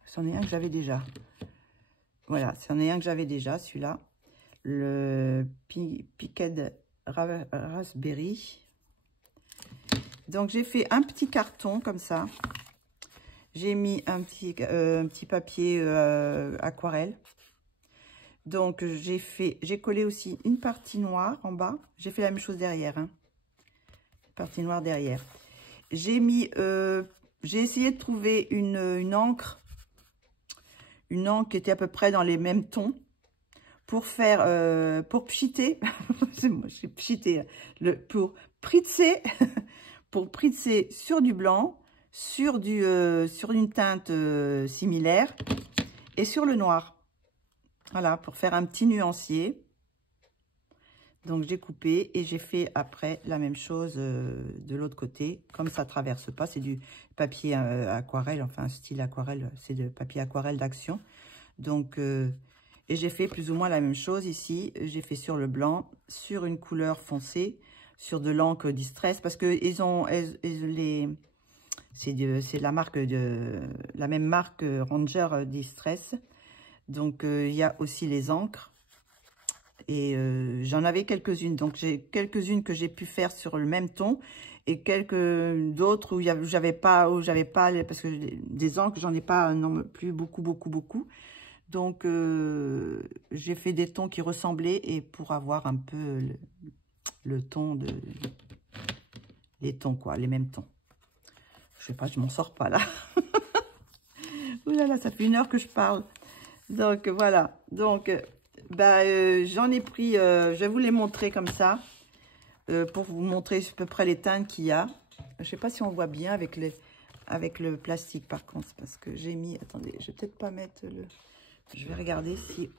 C'en est un que j'avais déjà. Voilà, c'en est un que j'avais déjà, celui-là. Le Picked Raspberry. Donc, j'ai fait un petit carton comme ça. J'ai mis un petit papier aquarelle. Donc, j'ai collé aussi une partie noire en bas. J'ai fait la même chose derrière. Hein. Une partie noire derrière. J'ai essayé de trouver une encre. Une encre qui était à peu près dans les mêmes tons. Pour faire, pour pchiter. C'est moi, j'ai pchité. Pour pritzer. Pour pritzer sur du blanc. Sur une teinte similaire. Et sur le noir. Voilà, pour faire un petit nuancier. Donc, j'ai coupé et j'ai fait après la même chose de l'autre côté. Comme ça traverse pas, c'est du papier aquarelle, enfin style aquarelle, c'est de papier aquarelle d'Action. Donc, et j'ai fait plus ou moins la même chose ici. J'ai fait sur le blanc, sur une couleur foncée, sur de l'encre Distress. Parce que c'est la marque la même marque Ranger Distress. Donc, il y a aussi les encres. Et j'en avais quelques-unes. Donc, j'ai quelques-unes que j'ai pu faire sur le même ton. Et quelques d'autres où j'avais pas, parce que des encres, j'en ai pas non plus beaucoup. Donc, j'ai fait des tons qui ressemblaient. Et pour avoir un peu le ton les tons, quoi, les mêmes tons. Je sais pas, je m'en sors pas, là. Ouh là là, ça fait 1 heure que je parle. Donc, voilà. Donc, j'en ai pris, je vais vous les montrer comme ça, pour vous montrer à peu près les teintes qu'il y a. Je ne sais pas si on voit bien avec le plastique, par contre, parce que j'ai mis, attendez, je vais peut-être pas mettre le... Je vais regarder si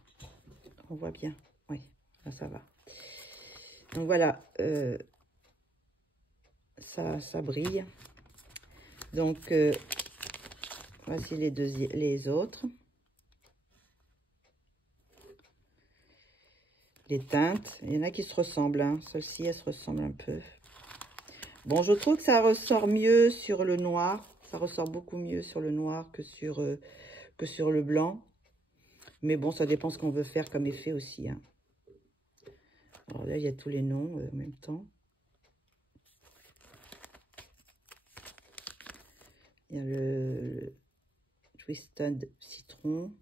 on voit bien. Oui, là, ça va. Donc, voilà, ça brille. Donc, voici les autres. Les teintes, il y en a qui se ressemblent, hein. Celle-ci, elle se ressemble un peu. Bon, je trouve que ça ressort mieux sur le noir. Ça ressort beaucoup mieux sur le noir que sur le blanc. Mais bon, ça dépend ce qu'on veut faire comme effet aussi, hein. Alors là, il y a tous les noms en même temps. Il y a le Twisted Citron.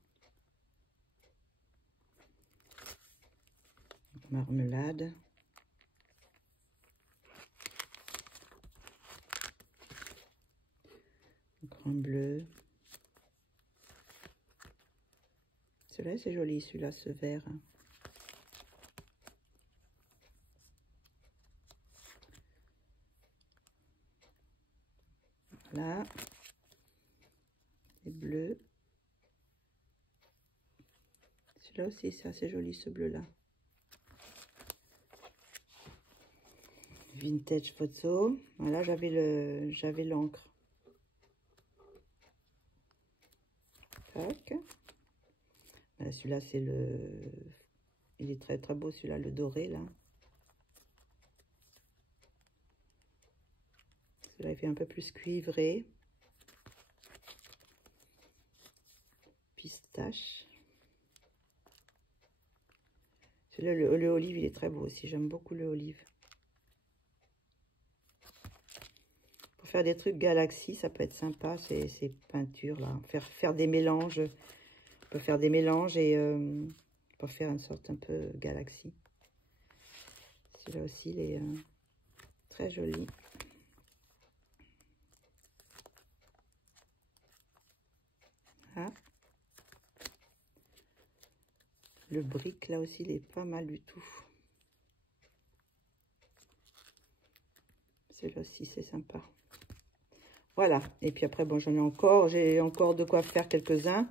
Marmelade. Grand bleu. Celui-là, c'est joli, celui-là, ce vert. Là. Les bleus. Celui-là aussi, c'est assez joli, ce bleu-là. Vintage photo. Voilà, j'avais l'encre. Tac. Celui-là, c'est le Il est très très beau celui-là, le doré là. Celui-là il fait un peu plus cuivré. Pistache. Celui-là, le olive, il est très beau aussi. J'aime beaucoup le olive. Pour faire des trucs galaxie, ça peut être sympa, ces peintures là. Faire des mélanges. On peut faire des mélanges et pour faire une sorte un peu galaxie. Celui-là aussi, il est très joli. Ah. Le brick, là aussi, il est pas mal du tout. Celui-là aussi, c'est sympa. Voilà. Et puis après, bon, j'ai encore de quoi faire quelques-uns.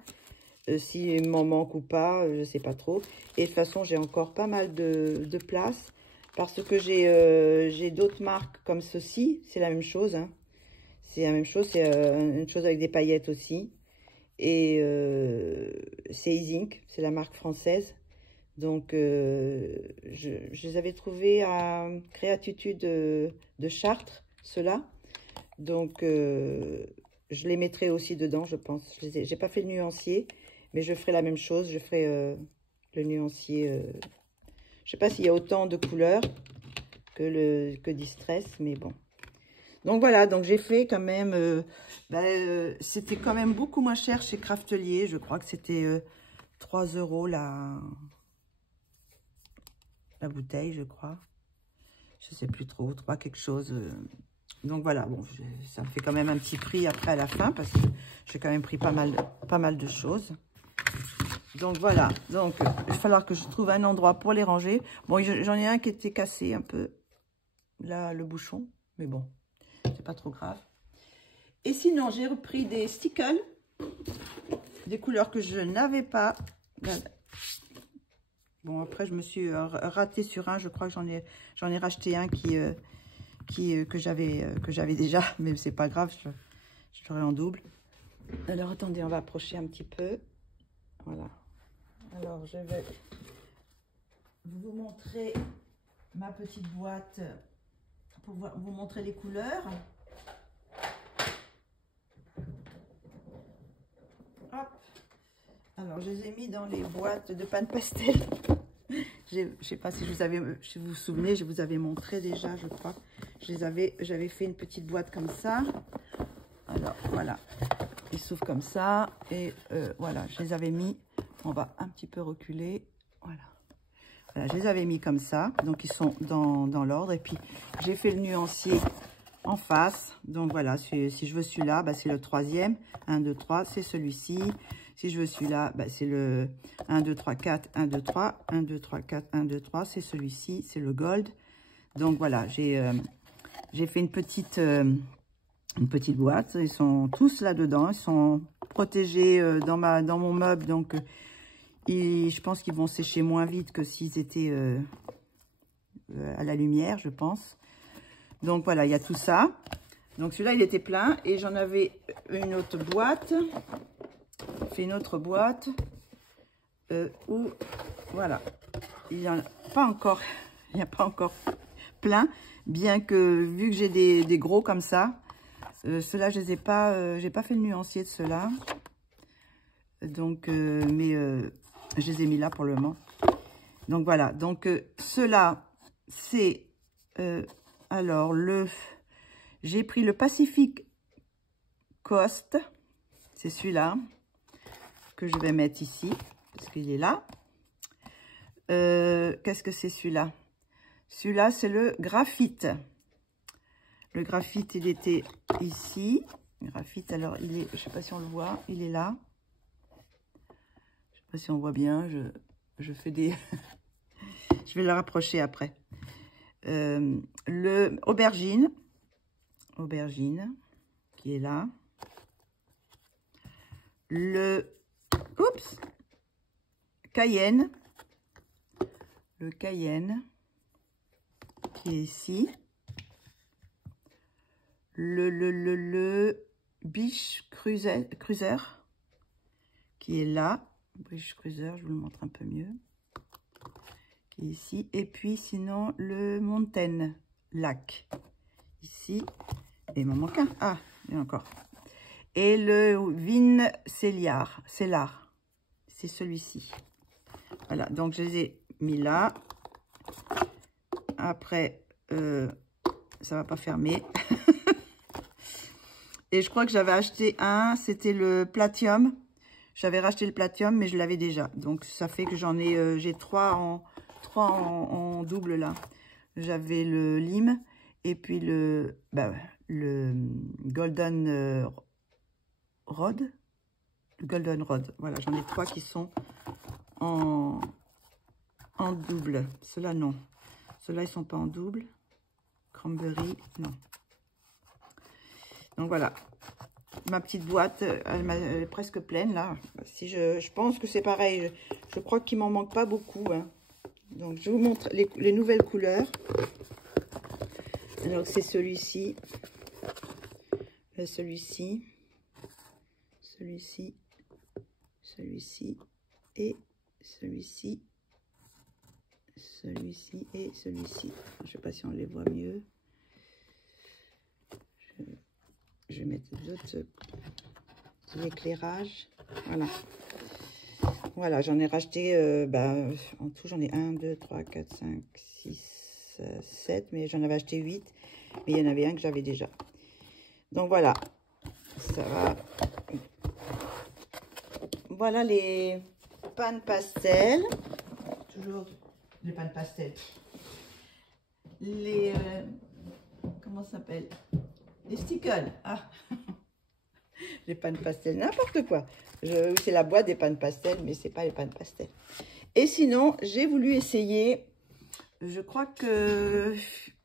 S'il m'en manque ou pas, je sais pas trop. Et de toute façon, j'ai encore pas mal de place. Parce que j'ai d'autres marques comme ceci. C'est la même chose. Hein. C'est la même chose. C'est une chose avec des paillettes aussi. Et c'est Easink. C'est la marque française. Donc, je les avais trouvés à Créatitude de Chartres, ceux-là. Donc, je les mettrai aussi dedans, je pense. Je n'ai pas fait le nuancier, mais je ferai la même chose. Je ferai le nuancier. Je ne sais pas s'il y a autant de couleurs que Distress, mais bon. Donc, voilà. Donc, j'ai fait quand même... c'était quand même beaucoup moins cher chez Craftelier. Je crois que c'était 3 € la bouteille, je crois. Je sais plus trop, 3 quelque chose. Donc voilà, bon, ça me fait quand même un petit prix après à la fin parce que j'ai quand même pris pas mal de choses. Donc voilà, donc il va falloir que je trouve un endroit pour les ranger. Bon, j'en ai un qui était cassé un peu, là, le bouchon, mais bon, c'est pas trop grave. Et sinon, j'ai repris des stickers, des couleurs que je n'avais pas. Bon, après, je me suis ratée sur un. Je crois que j'en ai racheté un que j'avais déjà. Mais c'est pas grave, je l'aurai en double. Alors, attendez, on va approcher un petit peu. Voilà. Alors, je vais vous montrer ma petite boîte pour vous montrer les couleurs. Hop. Alors, je les ai mis dans les boîtes de pâte pastel. Je ne sais pas si vous vous souvenez, je vous avais montré déjà, je crois. J'avais fait une petite boîte comme ça. Alors, voilà. Ils s'ouvrent comme ça. Et voilà, je les avais mis. On va un petit peu reculer. Voilà. Voilà, je les avais mis comme ça. Donc, ils sont dans l'ordre. Et puis, j'ai fait le nuancier en face. Donc, voilà, si je veux celui-là, bah, c'est le 3e. 1, 2, 3, c'est celui-ci. Si je veux celui-là, bah, c'est le 1, 2, 3, 4, 1, 2, 3, 1, 2, 3, 4, 1, 2, 3, c'est celui-ci, c'est le gold. Donc voilà, j'ai fait une petite boîte, ils sont tous là-dedans, ils sont protégés dans mon meuble, donc je pense qu'ils vont sécher moins vite que s'ils étaient à la lumière, je pense. Donc voilà, il y a tout ça. Donc celui-là, il était plein et j'en avais une autre boîte. Fait une autre boîte où voilà, il n'y a pas encore plein, bien que vu que j'ai des gros comme ça, ceux-là je les ai pas, j'ai pas fait le nuancier de ceux-là, donc mais je les ai mis là pour le moment. Donc voilà, donc ceux-là c'est alors j'ai pris le Pacific Coast, c'est celui-là que je vais mettre ici, parce qu'il est là. Qu'est-ce que c'est celui-là? Celui-là, c'est le graphite. Le graphite, il était ici. Le graphite, alors, il est, je ne sais pas si on le voit, il est là. Je ne sais pas si on voit bien, je fais des... je vais le rapprocher après. Le aubergine, qui est là. Le... Oups, Cayenne, le Cayenne qui est ici, le Biche Cruiser qui est là, Biche Cruiser, je vous le montre un peu mieux, qui est ici. Et puis sinon, le Mountain Lac, ici. Et il m'en manque un. Ah, il y en a encore. Et le Vin Cellar, c'est celui-ci. Voilà, donc je les ai mis là. Après, ça va pas fermer. Et je crois que j'avais acheté un, c'était le Platinum. J'avais racheté le Platinum, mais je l'avais déjà. Donc ça fait que j'en ai, j'ai trois en double là. J'avais le Lime et puis le Golden Rod. Le Golden Rod. Voilà, j'en ai trois qui sont en double. Ceux-là, non. Ceux-là, ils sont pas en double. Cranberry, non. Donc voilà, ma petite boîte, elle est presque pleine là. Si je pense que c'est pareil, je crois qu'il m'en manque pas beaucoup. Hein. Donc je vous montre les nouvelles couleurs. Alors c'est celui-ci, celui-ci, celui-ci, celui-ci et celui-ci, celui-ci et celui-ci. Je sais pas si on les voit mieux. Je vais mettre d'autres éclairages. Voilà. Voilà, j'en ai racheté, en tout, j'en ai 1, 2, 3, 4, 5, 6, 7, mais j'en avais acheté 8. Mais il y en avait un que j'avais déjà. Donc voilà, ça va. Voilà les pânes pastel. Toujours les pânes pastel. Les, comment ça s'appelle? Les stickers. Ah. Les pânes pastel, n'importe quoi. C'est la boîte des pânes pastel, mais c'est pas les pânes pastel. Et sinon, j'ai voulu essayer. Je crois que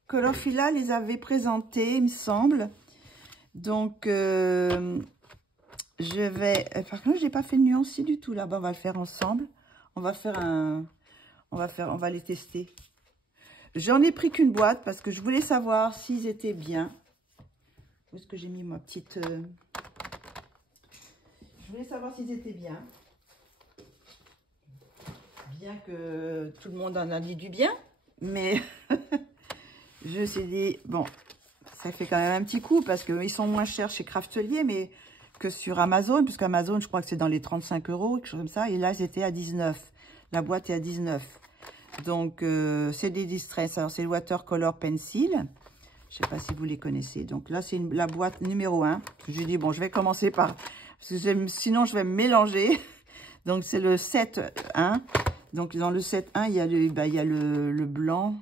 Colorfila les avait présentés, il me semble. Donc, je vais. Par contre, j'ai pas fait de nuancier du tout là-bas. On va le faire ensemble. On va faire un. On va les tester. J'en ai pris qu'une boîte parce que je voulais savoir s'ils étaient bien. Où est-ce que j'ai mis ma petite... Je voulais savoir s'ils étaient bien. Bien que tout le monde en a dit du bien. Mais je me suis dit, bon, ça fait quand même un petit coup parce qu'ils sont moins chers chez Craftelier mais que sur Amazon. Parce qu'Amazon, je crois que c'est dans les 35 €, quelque chose comme ça. Et là, c'était à 19. La boîte est à 19. Donc, c'est des Distress. Alors, c'est le Watercolor Pencil. Je ne sais pas si vous les connaissez. Donc là, c'est la boîte numéro 1. J'ai dit, bon, je vais commencer par... Parce que sinon, je vais me mélanger. Donc, c'est le 7-1. Donc, dans le 7-1, il y a, le blanc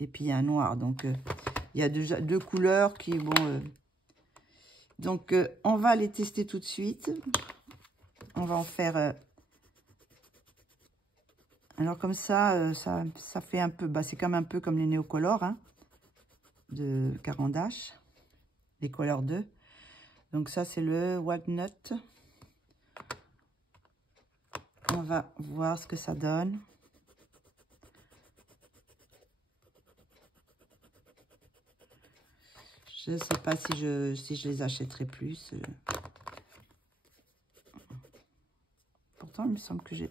et puis il y a un noir. Donc, il y a déjà deux couleurs qui vont... Donc, on va les tester tout de suite. On va en faire... Alors, comme ça, ça fait un peu... c'est comme un peu comme les Neocolor, hein, de Caran d'Ache, les couleurs 2. Donc ça, c'est le Walnut. On va voir ce que ça donne. Je ne sais pas si je les achèterai plus. Pourtant, il me semble que je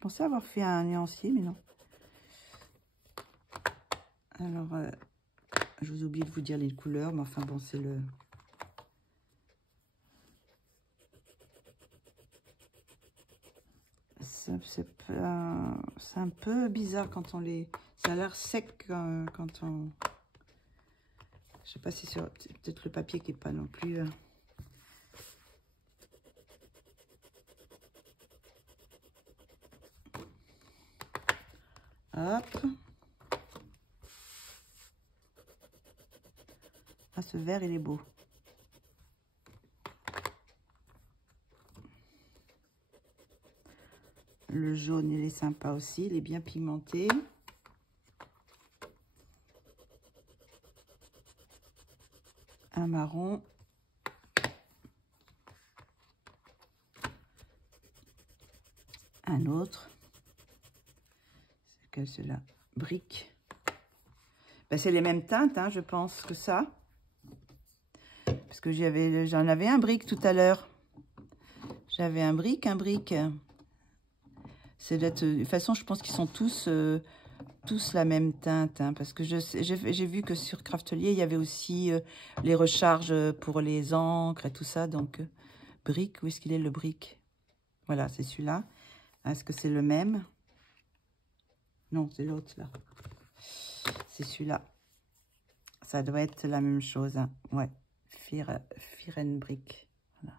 pensais avoir fait un nuancier, mais non. Alors, je vous oublie de vous dire les couleurs, mais enfin bon, c'est le... C'est un peu bizarre quand on les... Ça a l'air sec quand on... Je sais pas si c'est peut-être le papier qui est pas non plus... Hop. Ah, ce vert, il est beau. Le jaune, il est sympa aussi. Il est bien pigmenté. Un marron. Un autre. C'est quel celui-là? Brique. Ben, c'est les mêmes teintes, hein, je pense, que ça. Parce que j'en avais un brique tout à l'heure. J'avais un brique. C'est d'être... De toute façon, je pense qu'ils sont tous la même teinte, hein, parce que j'ai vu que sur Craftelier, il y avait aussi les recharges pour les encres et tout ça. Donc, brique, où est-ce qu'il est le brique? Voilà, c'est celui-là. Est-ce que c'est le même? Non, c'est l'autre, là. C'est celui-là. Ça doit être la même chose, hein. Ouais, Brick. Voilà.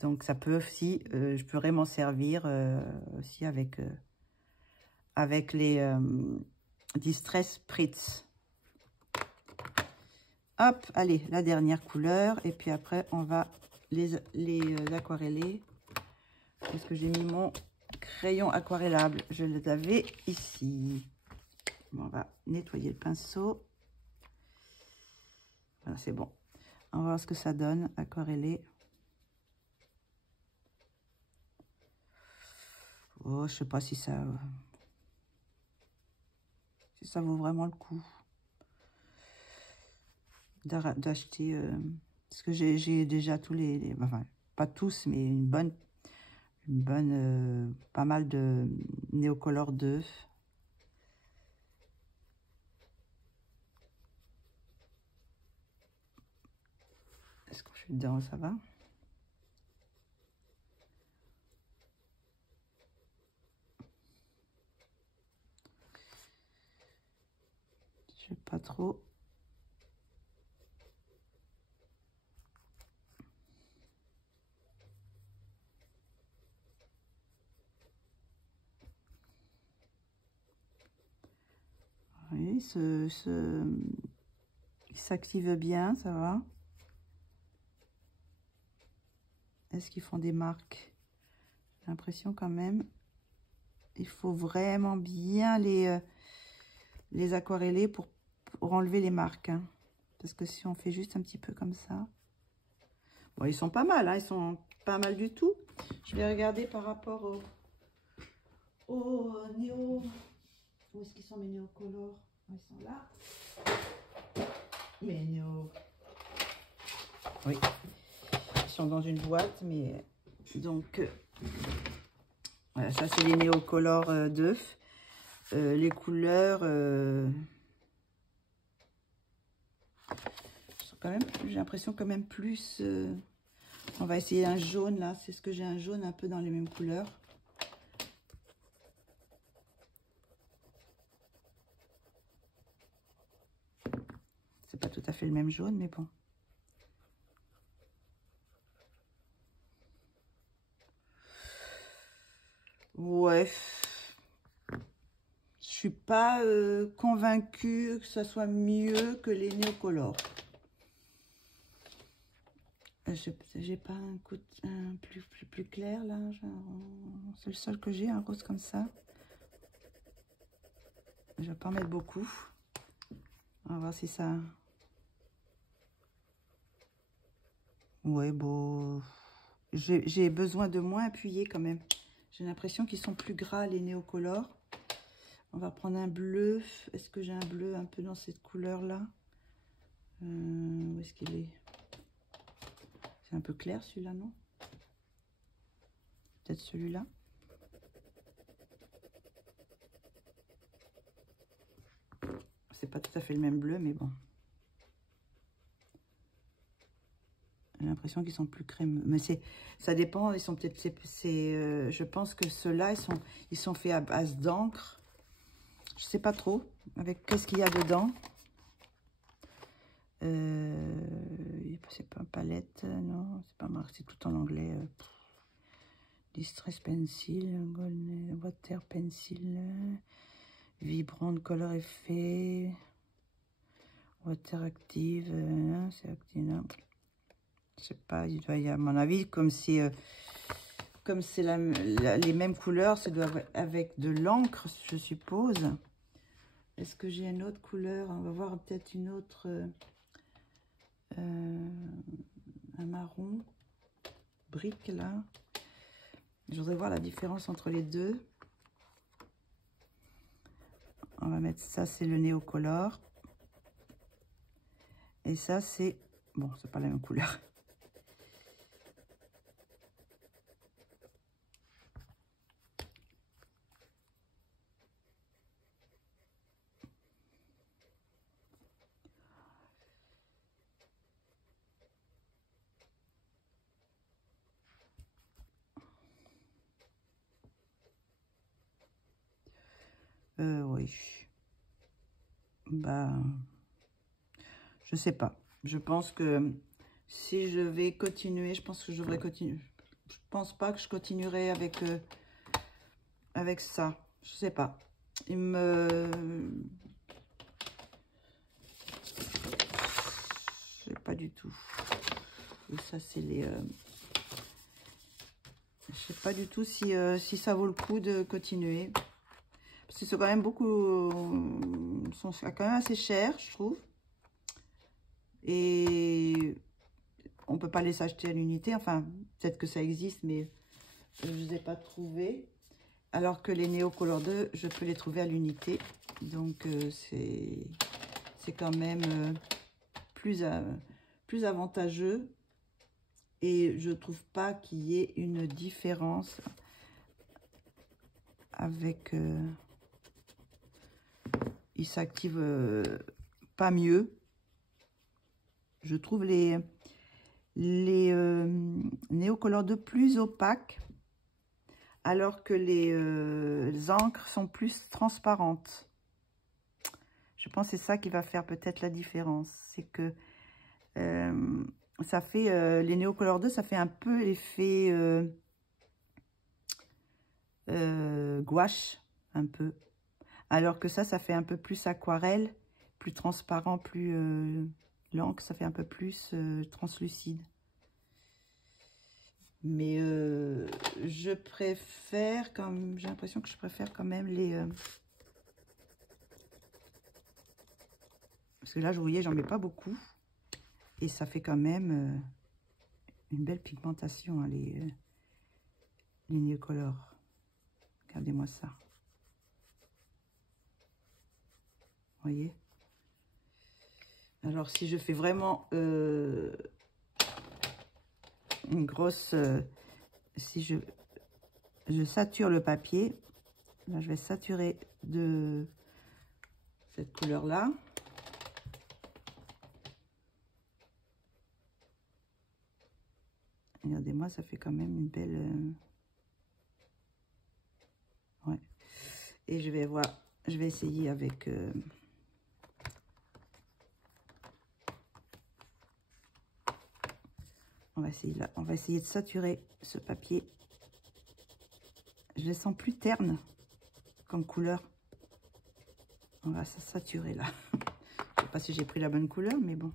Donc, ça peut aussi... je pourrais m'en servir aussi avec les Distress Spritz. Hop, allez, la dernière couleur. Et puis après, on va les aquareller. Est-ce que j'ai mis mon crayon aquarellable? Je l'avais ici. Bon, on va nettoyer le pinceau. Voilà, c'est bon. On va voir ce que ça donne, aquareller. Oh, je sais pas si ça vaut vraiment le coup d'acheter, parce que j'ai déjà tous enfin, pas tous, mais une bonne pas mal de Neocolor 2. Est-ce que je suis dedans? Ça va? Je sais pas trop. Oui, il s'active bien, ça va. Est-ce qu'ils font des marques? J'ai l'impression quand même. Il faut vraiment bien les aquareller pour enlever les marques, hein. Parce que si on fait juste un petit peu comme ça... Bon, ils sont pas mal, hein, ils sont pas mal du tout. Je vais regarder par rapport au néo... Où est-ce qu'ils sont mes néocolores? Ils sont là. Mes néo... Oui. Ils sont dans une boîte, mais... Donc, voilà, ça c'est les néocolores 2. Les couleurs... quand même, j'ai l'impression quand même plus... on va essayer un jaune, là. C'est ce que j'ai, un jaune un peu dans les mêmes couleurs. C'est pas tout à fait le même jaune, mais bon. Ouais. Je suis pas convaincue que ça soit mieux que les néocolores. J'ai pas un plus clair, là. C'est le seul que j'ai, un rose comme ça. Je vais pas en mettre beaucoup. On va voir si ça... Ouais, bon... J'ai besoin de moins appuyer quand même. J'ai l'impression qu'ils sont plus gras, les néocolores. On va prendre un bleu. Est-ce que j'ai un bleu un peu dans cette couleur-là? Où est-ce qu'il est? C'est un peu clair, celui-là, non? Peut-être celui-là. C'est pas tout à fait le même bleu, mais bon. J'ai l'impression qu'ils sont plus crémeux. Mais ça dépend, ils sont peut-être... je pense que ceux-là, ils sont faits à base d'encre. Je sais pas trop. Avec qu'est-ce qu'il y a dedans. C'est pas palette, non. C'est pas marqué, c'est tout en anglais. Distress Pencil, Golden Water Pencil, Vibrant Color Effet, Water Active, c'est active. Je sais pas, il doit y avoir, à mon avis, comme c'est les mêmes couleurs, ça doit être avec de l'encre, je suppose. Est-ce que j'ai une autre couleur? On va voir peut-être une autre, un marron, brique là. Je voudrais voir la différence entre les deux. On va mettre ça, c'est le néocolor. Et ça, c'est... Bon, c'est pas la même couleur. Oui. Bah, je sais pas. Je pense que si je vais continuer, je pense que je devrais continuer. Je pense pas que je continuerai avec avec ça. Je sais pas. Il me... Je sais pas du tout. Et ça, c'est les... Je sais pas du tout si, si ça vaut le coup de continuer. Parce que c'est quand même beaucoup... sont quand même assez cher, je trouve. Et on peut pas les acheter à l'unité. Enfin, peut-être que ça existe, mais je ne les ai pas trouvés. Alors que les Neo Color 2, je peux les trouver à l'unité. Donc, c'est quand même plus avantageux. Et je trouve pas qu'il y ait une différence avec... il s'active pas mieux. Je trouve les Neo Color 2 plus opaques, alors que les encres sont plus transparentes. Je pense que c'est ça qui va faire peut-être la différence. C'est que ça fait, les Neo Color 2, ça fait un peu l'effet gouache, un peu. Alors que ça fait un peu plus aquarelle, plus transparent, plus... l'encre, ça fait un peu plus translucide. Mais je préfère, comme j'ai l'impression que je préfère quand même les... parce que là, je voyais, j'en mets pas beaucoup. Et ça fait quand même une belle pigmentation, hein, les Neo Color. Regardez-moi ça. Vous voyez? Alors, si je fais vraiment une grosse... si je sature le papier, là, je vais saturer de cette couleur-là. Regardez-moi, ça fait quand même une belle... ouais. Et je vais voir, je vais essayer avec... on va essayer là, on va essayer de saturer ce papier. Je les sens plus ternes comme couleur. On va se saturer là. Je sais pas si j'ai pris la bonne couleur, mais bon.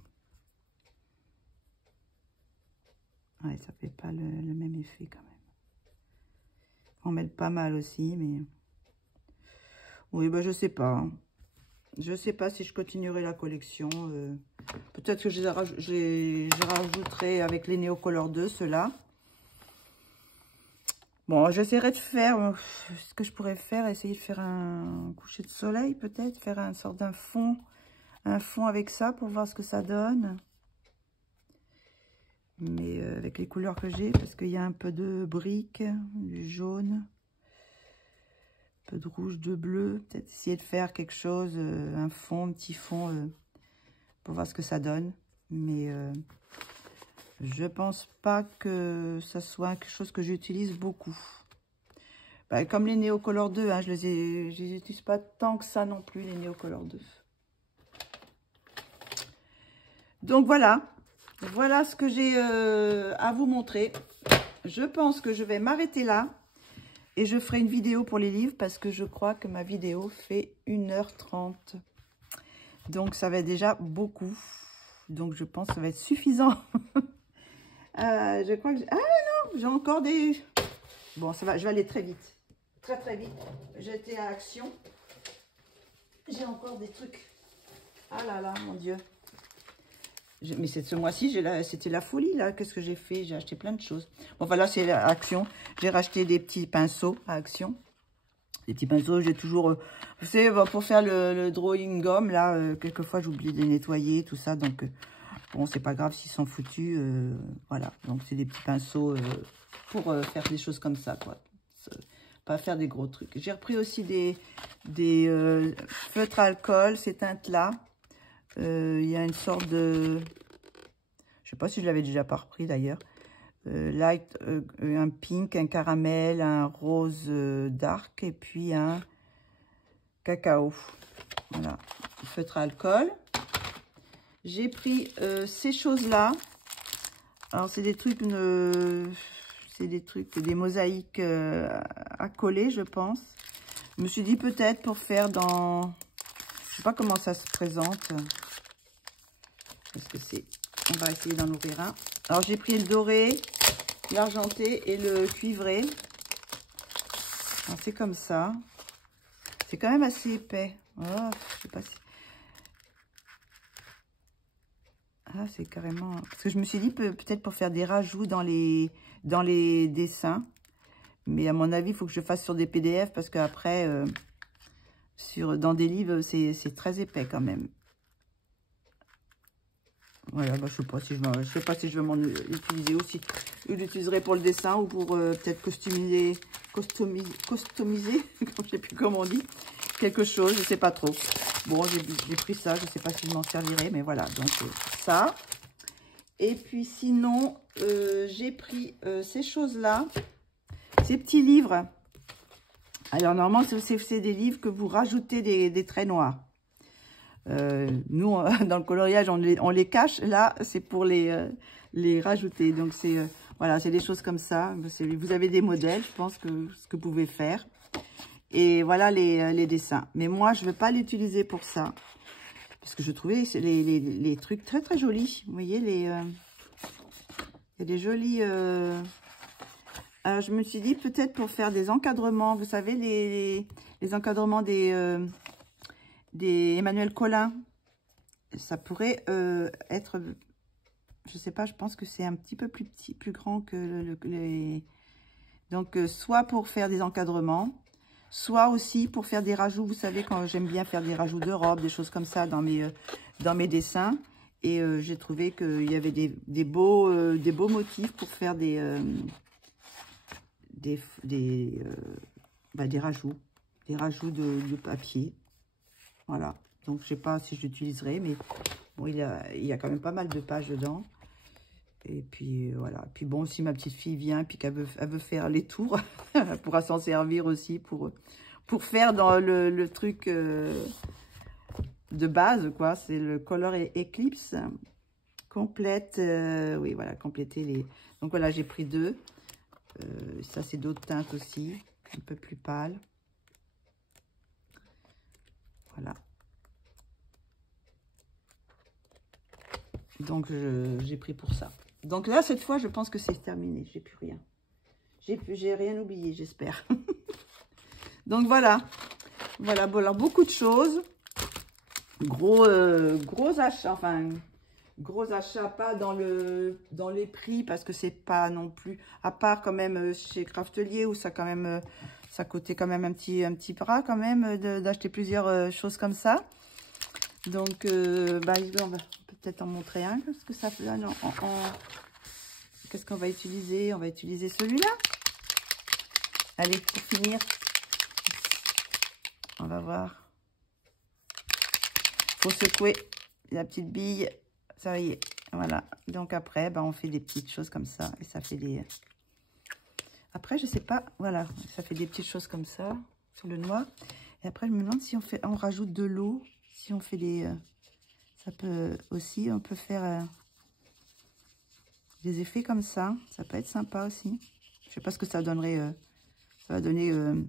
Ouais, ça fait pas le même effet quand même. On met pas mal aussi, mais... oui, bah je sais pas. Hein. Je sais pas si je continuerai la collection. Peut-être que je rajouterai avec les Neo Color 2, ceux-là. Bon, j'essaierai de faire... ce que je pourrais faire, essayer de faire un coucher de soleil, peut-être. Faire une sorte d'un fond. Un fond avec ça pour voir ce que ça donne. Mais avec les couleurs que j'ai, parce qu'il y a un peu de brique, du jaune, un peu de rouge, de bleu. Peut-être essayer de faire quelque chose, un fond, un petit fond, pour voir ce que ça donne. Mais je pense pas que ça soit quelque chose que j'utilise beaucoup. Bah, comme les Neo Color 2, hein, je les utilise pas tant que ça non plus, les Neo Color 2. Donc voilà. Voilà ce que j'ai à vous montrer. Je pense que je vais m'arrêter là. Et je ferai une vidéo pour les livres parce que je crois que ma vidéo fait 1h30. Donc ça va être déjà beaucoup. Donc je pense que ça va être suffisant. Je crois que... ah non, j'ai encore des... bon, ça va, je vais aller très vite. Très très vite. J'étais à Action. J'ai encore des trucs. Ah là là, mon Dieu. Mais ce mois-ci, c'était la folie, là. Qu'est-ce que j'ai fait? J'ai acheté plein de choses. Bon, voilà, c'est Action. J'ai racheté des petits pinceaux à Action. Des petits pinceaux, j'ai toujours... vous savez, pour faire le drawing gomme, là, quelquefois, j'oublie de les nettoyer, tout ça. Donc, bon, c'est pas grave s'ils sont foutus. Voilà, donc c'est des petits pinceaux pour faire des choses comme ça, quoi. Pas faire des gros trucs. J'ai repris aussi des feutres à alcool, ces teintes-là. Il y a une sorte de... je sais pas si je l'avais déjà pas repris d'ailleurs. Light, un pink, un caramel, un rose dark et puis un cacao. Voilà, feutre à alcool. J'ai pris ces choses-là. Alors, c'est des trucs, des mosaïques à coller, je pense. Je me suis dit peut-être pour faire dans... Je sais pas comment ça se présente. Est-ce que c'est... On va essayer d'en ouvrir un. Alors, j'ai pris le doré, l'argenté et le cuivré. C'est comme ça. C'est quand même assez épais. Oh, je sais pas si... Ah, c'est carrément... Parce que je me suis dit peut-être pour faire des rajouts dans les dessins. Mais à mon avis, il faut que je fasse sur des PDF parce qu'après, dans des livres, c'est très épais quand même. Voilà, bah, je sais pas si je vais m'en utiliser aussi. Je l'utiliserai pour le dessin ou pour peut-être customiser, je sais plus comment on dit, quelque chose, je sais pas trop. Bon, j'ai pris ça, je sais pas si je m'en servirai, mais voilà, donc ça. Et puis sinon, j'ai pris ces choses-là, ces petits livres. Alors normalement, c'est des livres que vous rajoutez des traits noirs. Nous, dans le coloriage, on les cache. Là, c'est pour les rajouter. Donc, voilà, c'est des choses comme ça. Vous avez des modèles, je pense, ce que vous pouvez faire. Et voilà les dessins. Mais moi, je ne vais pas l'utiliser pour ça. Parce que je trouvais les trucs très, très jolis. Vous voyez, il y a des jolis... Alors, je me suis dit, peut-être pour faire des encadrements. Vous savez, les encadrements des Emmanuel Collin, ça pourrait être, je sais pas, je pense que c'est un petit peu plus grand que donc soit pour faire des encadrements, soit aussi pour faire des rajouts. Vous savez, quand j'aime bien faire des rajouts de robes, des choses comme ça dans mes dessins, et j'ai trouvé qu'il y avait des beaux motifs pour faire des rajouts, de papier. Voilà, donc je sais pas si je l'utiliserai, mais bon, il y a quand même pas mal de pages dedans. Et puis voilà, puis bon, si ma petite fille vient, puis qu'elle veut faire les tours, elle pourra s'en servir aussi pour faire dans le truc de base, quoi. C'est le Color Eclipse, complète, oui, voilà, compléter les... Donc voilà, j'ai pris 2. Ça, c'est d'autres teintes aussi, un peu plus pâles. Voilà. Donc, j'ai pris pour ça. Donc là, cette fois, je pense que c'est terminé. J'ai plus rien. J'ai rien oublié, j'espère. Donc, voilà. Voilà, bon, alors, beaucoup de choses. Gros achats, enfin, gros achats, pas dans les prix, parce que c'est pas non plus, à part quand même chez Craftelier, où ça quand même... ça coûtait quand même un petit bras quand même d'acheter plusieurs choses comme ça. Donc, bah, on va peut-être en montrer un. Qu'est-ce que ça fait? Qu'est-ce qu'on va utiliser? On va utiliser celui-là. Allez, pour finir, on va voir. Pour secouer la petite bille, ça y est. Voilà. Donc après, bah, on fait des petites choses comme ça. Et ça fait des... Après, je sais pas, voilà, ça fait des petites choses comme ça, sur le noir. Et après, je me demande si on rajoute de l'eau, si on fait des... ça peut aussi, on peut faire des effets comme ça. Ça peut être sympa aussi. Je sais pas ce que ça donnerait. Ça va donner... on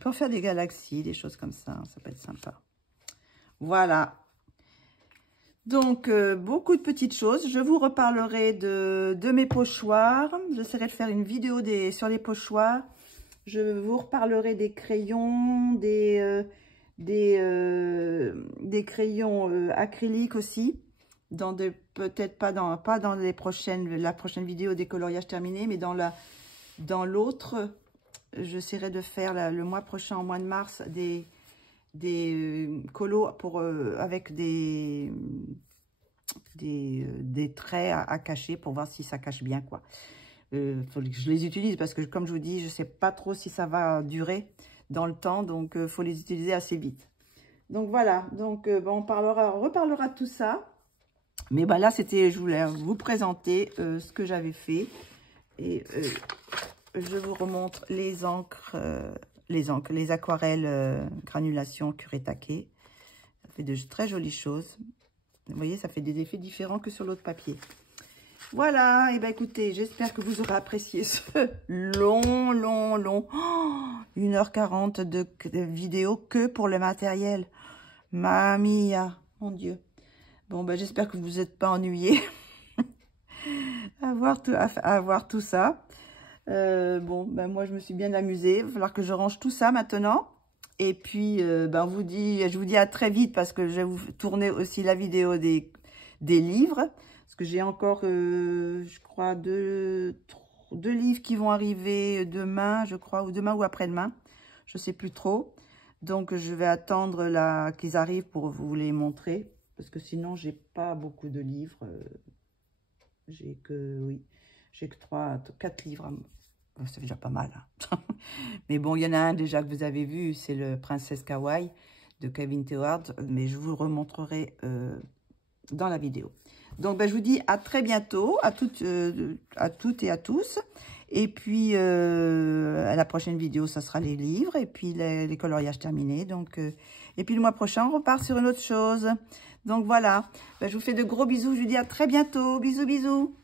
peut en faire des galaxies, des choses comme ça. Ça peut être sympa. Voilà. Donc, beaucoup de petites choses. Je vous reparlerai de mes pochoirs. J'essaierai de faire une vidéo sur les pochoirs. Je vous reparlerai des crayons, des crayons acryliques aussi. Peut-être pas dans la prochaine vidéo des coloriages terminés, mais dans l'autre, j'essaierai de faire le mois prochain, au mois de mars, des colos avec des traits à cacher pour voir si ça cache bien, quoi. Faut que je les utilise parce que, comme je vous dis, je sais pas trop si ça va durer dans le temps, donc faut les utiliser assez vite. Donc voilà, donc bon, on reparlera de tout ça, mais là je voulais vous présenter ce que j'avais fait, et je vous remontre les encres, les aquarelles granulation Kuretake. Ça fait de très jolies choses. Vous voyez, ça fait des effets différents que sur l'autre papier. Voilà, et bien écoutez, j'espère que vous aurez apprécié ce long, 1h40 de vidéo que pour le matériel. Mamma mia, mon Dieu. Bon, ben j'espère que vous n'êtes pas ennuyés à voir tout ça. Bon, ben moi je me suis bien amusée. Il va falloir que je range tout ça maintenant. Et puis, ben je vous dis à très vite parce que je vais vous tourner aussi la vidéo des livres. Parce que j'ai encore, je crois, deux livres qui vont arriver demain, je crois, ou demain ou après-demain. Je ne sais plus trop. Donc, je vais attendre qu'ils arrivent pour vous les montrer. Parce que sinon, j'ai pas beaucoup de livres. J'ai que 4 livres. C'est déjà pas mal. Hein. Mais bon, il y en a un déjà que vous avez vu, c'est le Princesse Kawaii de Kevin Stewart. Mais je vous le remontrerai dans la vidéo. Donc, ben, je vous dis à très bientôt, à toutes et à tous. Et puis, à la prochaine vidéo, ça sera les livres et puis les coloriages terminés. Donc, et puis, le mois prochain, on repart sur une autre chose. Donc, voilà. Ben, je vous fais de gros bisous. Je vous dis à très bientôt. Bisous, bisous.